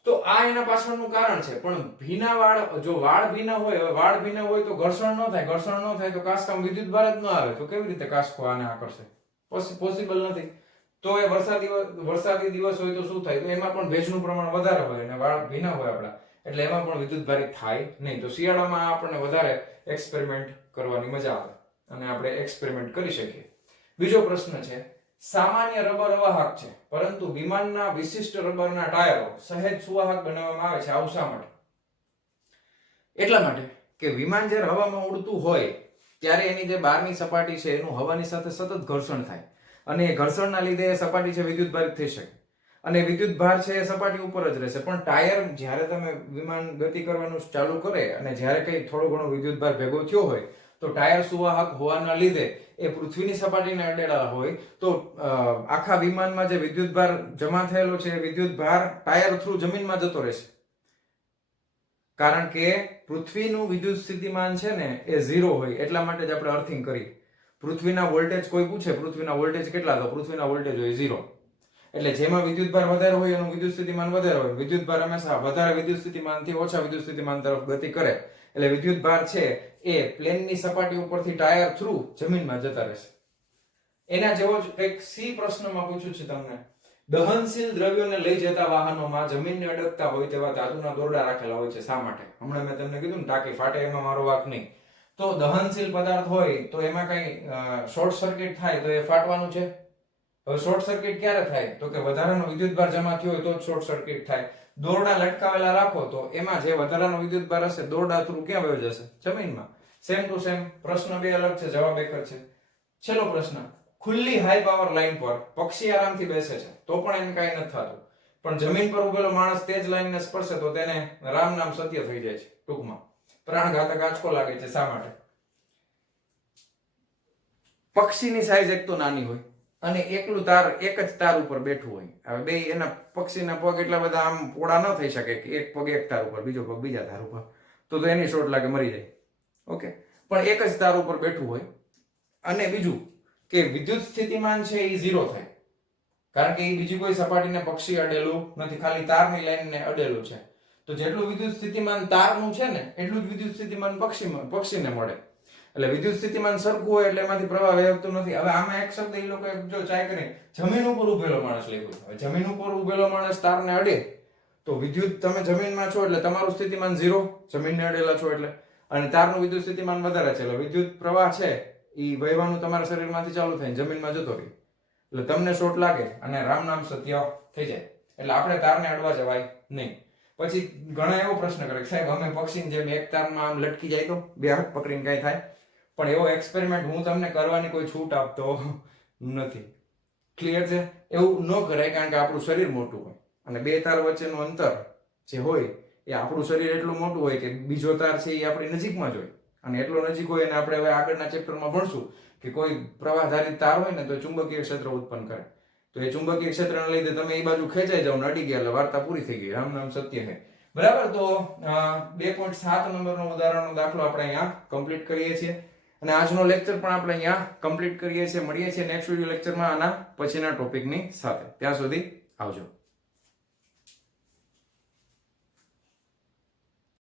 તો આ એના પાછળનું કારણ છે. પણ ભીના વાળ, જો વાળ ભીના હોય, હવે વાળ ભીના હોય તો ઘર્ષણ ન થાય, ઘર્ષણ ન થાય તો કાસ્કામાં વિદ્યુત ભાર જ ન આવે, તો કેવી રીતે કાસ્કો આને આકર્ષે? પોસિબલ નથી. તો એ વરસાદી દિવસ હોય તો શું થાય? તો એમાં પણ ભેજનું પ્રમાણ વધારે હોય અને વાળ ભીના હોય આપણા, એટલે એમાં પણ વિદ્યુત ભારિત થાય નહીં. તો શિયાળામાં આપણને વધારે એક્સપેરિમેન્ટ કરવાની મજા આવે અને આપણે એક્સપેરિમેન્ટ કરી શકીએ. બીજો પ્રશ્ન છે, સામાન્ય રબર અવાહક છે પરંતુ વિમાનના વિશિષ્ટ રબરના ટાયરો સહેજ સુવાહક બનાવવામાં આવે છે. આવું શા માટે? એટલા માટે કે વિમાન જ્યારે હવામાં ઉડતું હોય ત્યારે એની જે બહારની સપાટી છે એનું હવાની સાથે સતત ઘર્ષણ થાય અને એ ઘર્ષણના લીધે એ સપાટી છે વિદ્યુત ભારિત થઈ શકે અને વિદ્યુત ભાર છે એ સપાટી ઉપર જ રહેશે. પણ ટાયર જ્યારે તમે વિમાન ગતિ કરવાનું ચાલુ કરે અને જ્યારે કંઈ થોડો ઘણો વિદ્યુત ભાર ભેગો થયો હોય તો ટાયર સુવાહક હોવાના લીધે એ પૃથ્વીની સપાટીને અડેલા હોય તો આખા વિમાનમાં જે વિદ્યુત ભાર જમા થયેલો છે એ વિદ્યુત ભાર ટાયર થ્રુ જમીનમાં જતો રહેશે. કારણ કે પૃથ્વીનું વિદ્યુત સ્થિતિમાન છે ને એ 0 હોય, એટલા માટે જ આપણે અર્થિંગ કરીએ. પૃથ્વીના વોલ્ટેજ કોઈ પૂછે, પૃથ્વીના વોલ્ટેજ કેટલા? તો પૃથ્વીના વોલ્ટેજ હોય 0. એટલે જેમાં વિદ્યુત ભાર વધારે હોય એનું વિદ્યુત સ્થિતિમાન વધારે હોય. વિદ્યુત ભાર હંમેશા વધારે વિદ્યુત સ્થિતિમાનથી ઓછા વિદ્યુત સ્થિતિમાન તરફ ગતિ કરે, એટલે વિદ્યુત ભાર છે એ પ્લેનની સપાટી ઉપરથી ટાયર થ્રુ જમીનમાં જતા રહેશે. એના જેવો જ એક સી પ્રશ્નમાં પૂછ્યું છે તમને, દહનશીલ દ્રવ્યોને લઈ જતા વાહનોમાં જમીનને અડકતા હોય તેવા ધાતુના દોરડા રાખેલા હોય છે. શા માટે? હમણાં મેં તમને કીધું ને, ટાંકી ફાટે એમાં મારો વાંક નહીં. તો દહનશીલ પદાર્થ હોય તો એમાં કઈ શોર્ટ સર્કિટ થાય તો એ ફાટવાનું છે. હવે શોર્ટ સર્કિટ ક્યારે થાય? તો કે વધારાનો વિદ્યુત ભાર જમા થયો હોય તો જ શોર્ટ સર્કિટ થાય. દોરડા લટકાવેલા રાખો તો એમાં જે વધારાનો વિદ્યુત ભાર હશે દોરડા થ્રુ ક્યાં વયો જશે? જમીનમાં. Same to same. પ્રશ્ન બે અલગ છે, જવાબ એક જ છે. છેલ્લો પ્રશ્ન, ખુલ્લી હાઈ પાવર લાઈન પર પક્ષી આરામથી બેસે છે તો પણ એને કઈ નથી થતું, પણ જમીન પર ઉભેલો માણસ તે જ લાઈનને સ્પર્શે તો તેને રામ નામ સત્ય થઈ જાય છે. ટૂંકમાં પ્રાણઘાતક આંચકો લાગે છે. શા માટે? પક્ષીની સાઈઝ એક તો નાની હોય અને એકલું તાર એક જ તાર ઉપર બેઠું હોય. હવે બે એના પક્ષીના પગ એટલા બધા આમ પોળા ન થઈ શકે કે એક પગ એક તાર ઉપર, બીજો પગ બીજા તાર ઉપર, તો એની શોટ લાગે, મરી જાય. ઓકે, પણ એક જ તાર ઉપર બેઠું હોય. અને બીજું કે વિદ્યુત સ્થિતિમાન છે એ 0 થાય, કારણ કે એ બીજી કોઈ સપાટીને પક્ષી અડેલું નથી, ખાલી તારની લાઈનને અડેલું છે. તો જેટલું વિદ્યુત સ્થિતિમાન તારનું છે ને એટલું જ વિદ્યુત સ્થિતિમાન પક્ષીને મળે. એટલે વિદ્યુત સ્થિતિમાન સરખું હોય એટલે એમાંથી પ્રવાહ વહેતો નથી. હવે આમાં એક શબ્દ એ લોકો જો ટ્રાય કરી, જમીન ઉપર ઉભેલો માણસ લખ્યું. હવે જમીન ઉપર ઉભેલો માણસ તારને અડે તો વિદ્યુત, તમે જમીનમાં છો એટલે તમારું સ્થિતિમાન 0, જમીનને અડેલા છો એટલે, અને તારનું વિદ્યુત સ્થિતિમાન વધારે છે એટલે વિદ્યુત પ્રવાહ છે એ વહેવાનું તમારા શરીરમાંથી ચાલુ થાય, જમીનમાં જતો રહે, એટલે તમને શોટ લાગે અને રામ નામ સત્ય થઈ જાય. એટલે આપણે તારને અડવા જવાય નહીં. પછી ઘણા એવો પ્રશ્ન કરે, સાહેબ અમે પક્ષીની જેમ એક તારમાં આમ લટકી જાય તો બે હાથ પકડીને કઈ થાય? પણ એવો એક્સપેરિમેન્ટ હું તમને કરવાની કોઈ છૂટ આપતો નથી. ક્લિયર છે? એવું ન કરાય, કારણ કે આપણું શરીર મોટું હોય અને બે તાર વચ્ચેનું અંતર જે હોય એ આપણું શરીર એટલું મોટું હોય કે બીજો તાર છે એ આપણી નજીકમાં જ હોય, અને એટલો નજીક હોય અને આપણે હવે આગળના ચેપ્ટરમાં ભણશું કે કોઈ પ્રવાહધારિત તાર હોય ને તો ચુંબકીય ક્ષેત્ર ઉત્પન્ન કરે. તો એ ચુંબકીય ક્ષેત્રના લીધે તમે એ બાજુ ખેંચાઈ જાવ ને અડી ગયા એટલે વાર્તા પૂરી થઈ ગઈ. રામ નામ સત્ય છે. બરાબર. તો 2.7 નંબરનો ઉદાહરણનો દાખલો આપણે અહીંયા કમ્પ્લીટ કરીએ છીએ અને આજનો લેક્ચર પણ આપણે અહીંયા કમ્પ્લીટ કરીએ છીએ. મળીએ છીએ નેક્સ્ટ વિડિયો લેક્ચરમાં આના પછીના ટોપિકની સાથે. ત્યાં સુધી આવજો.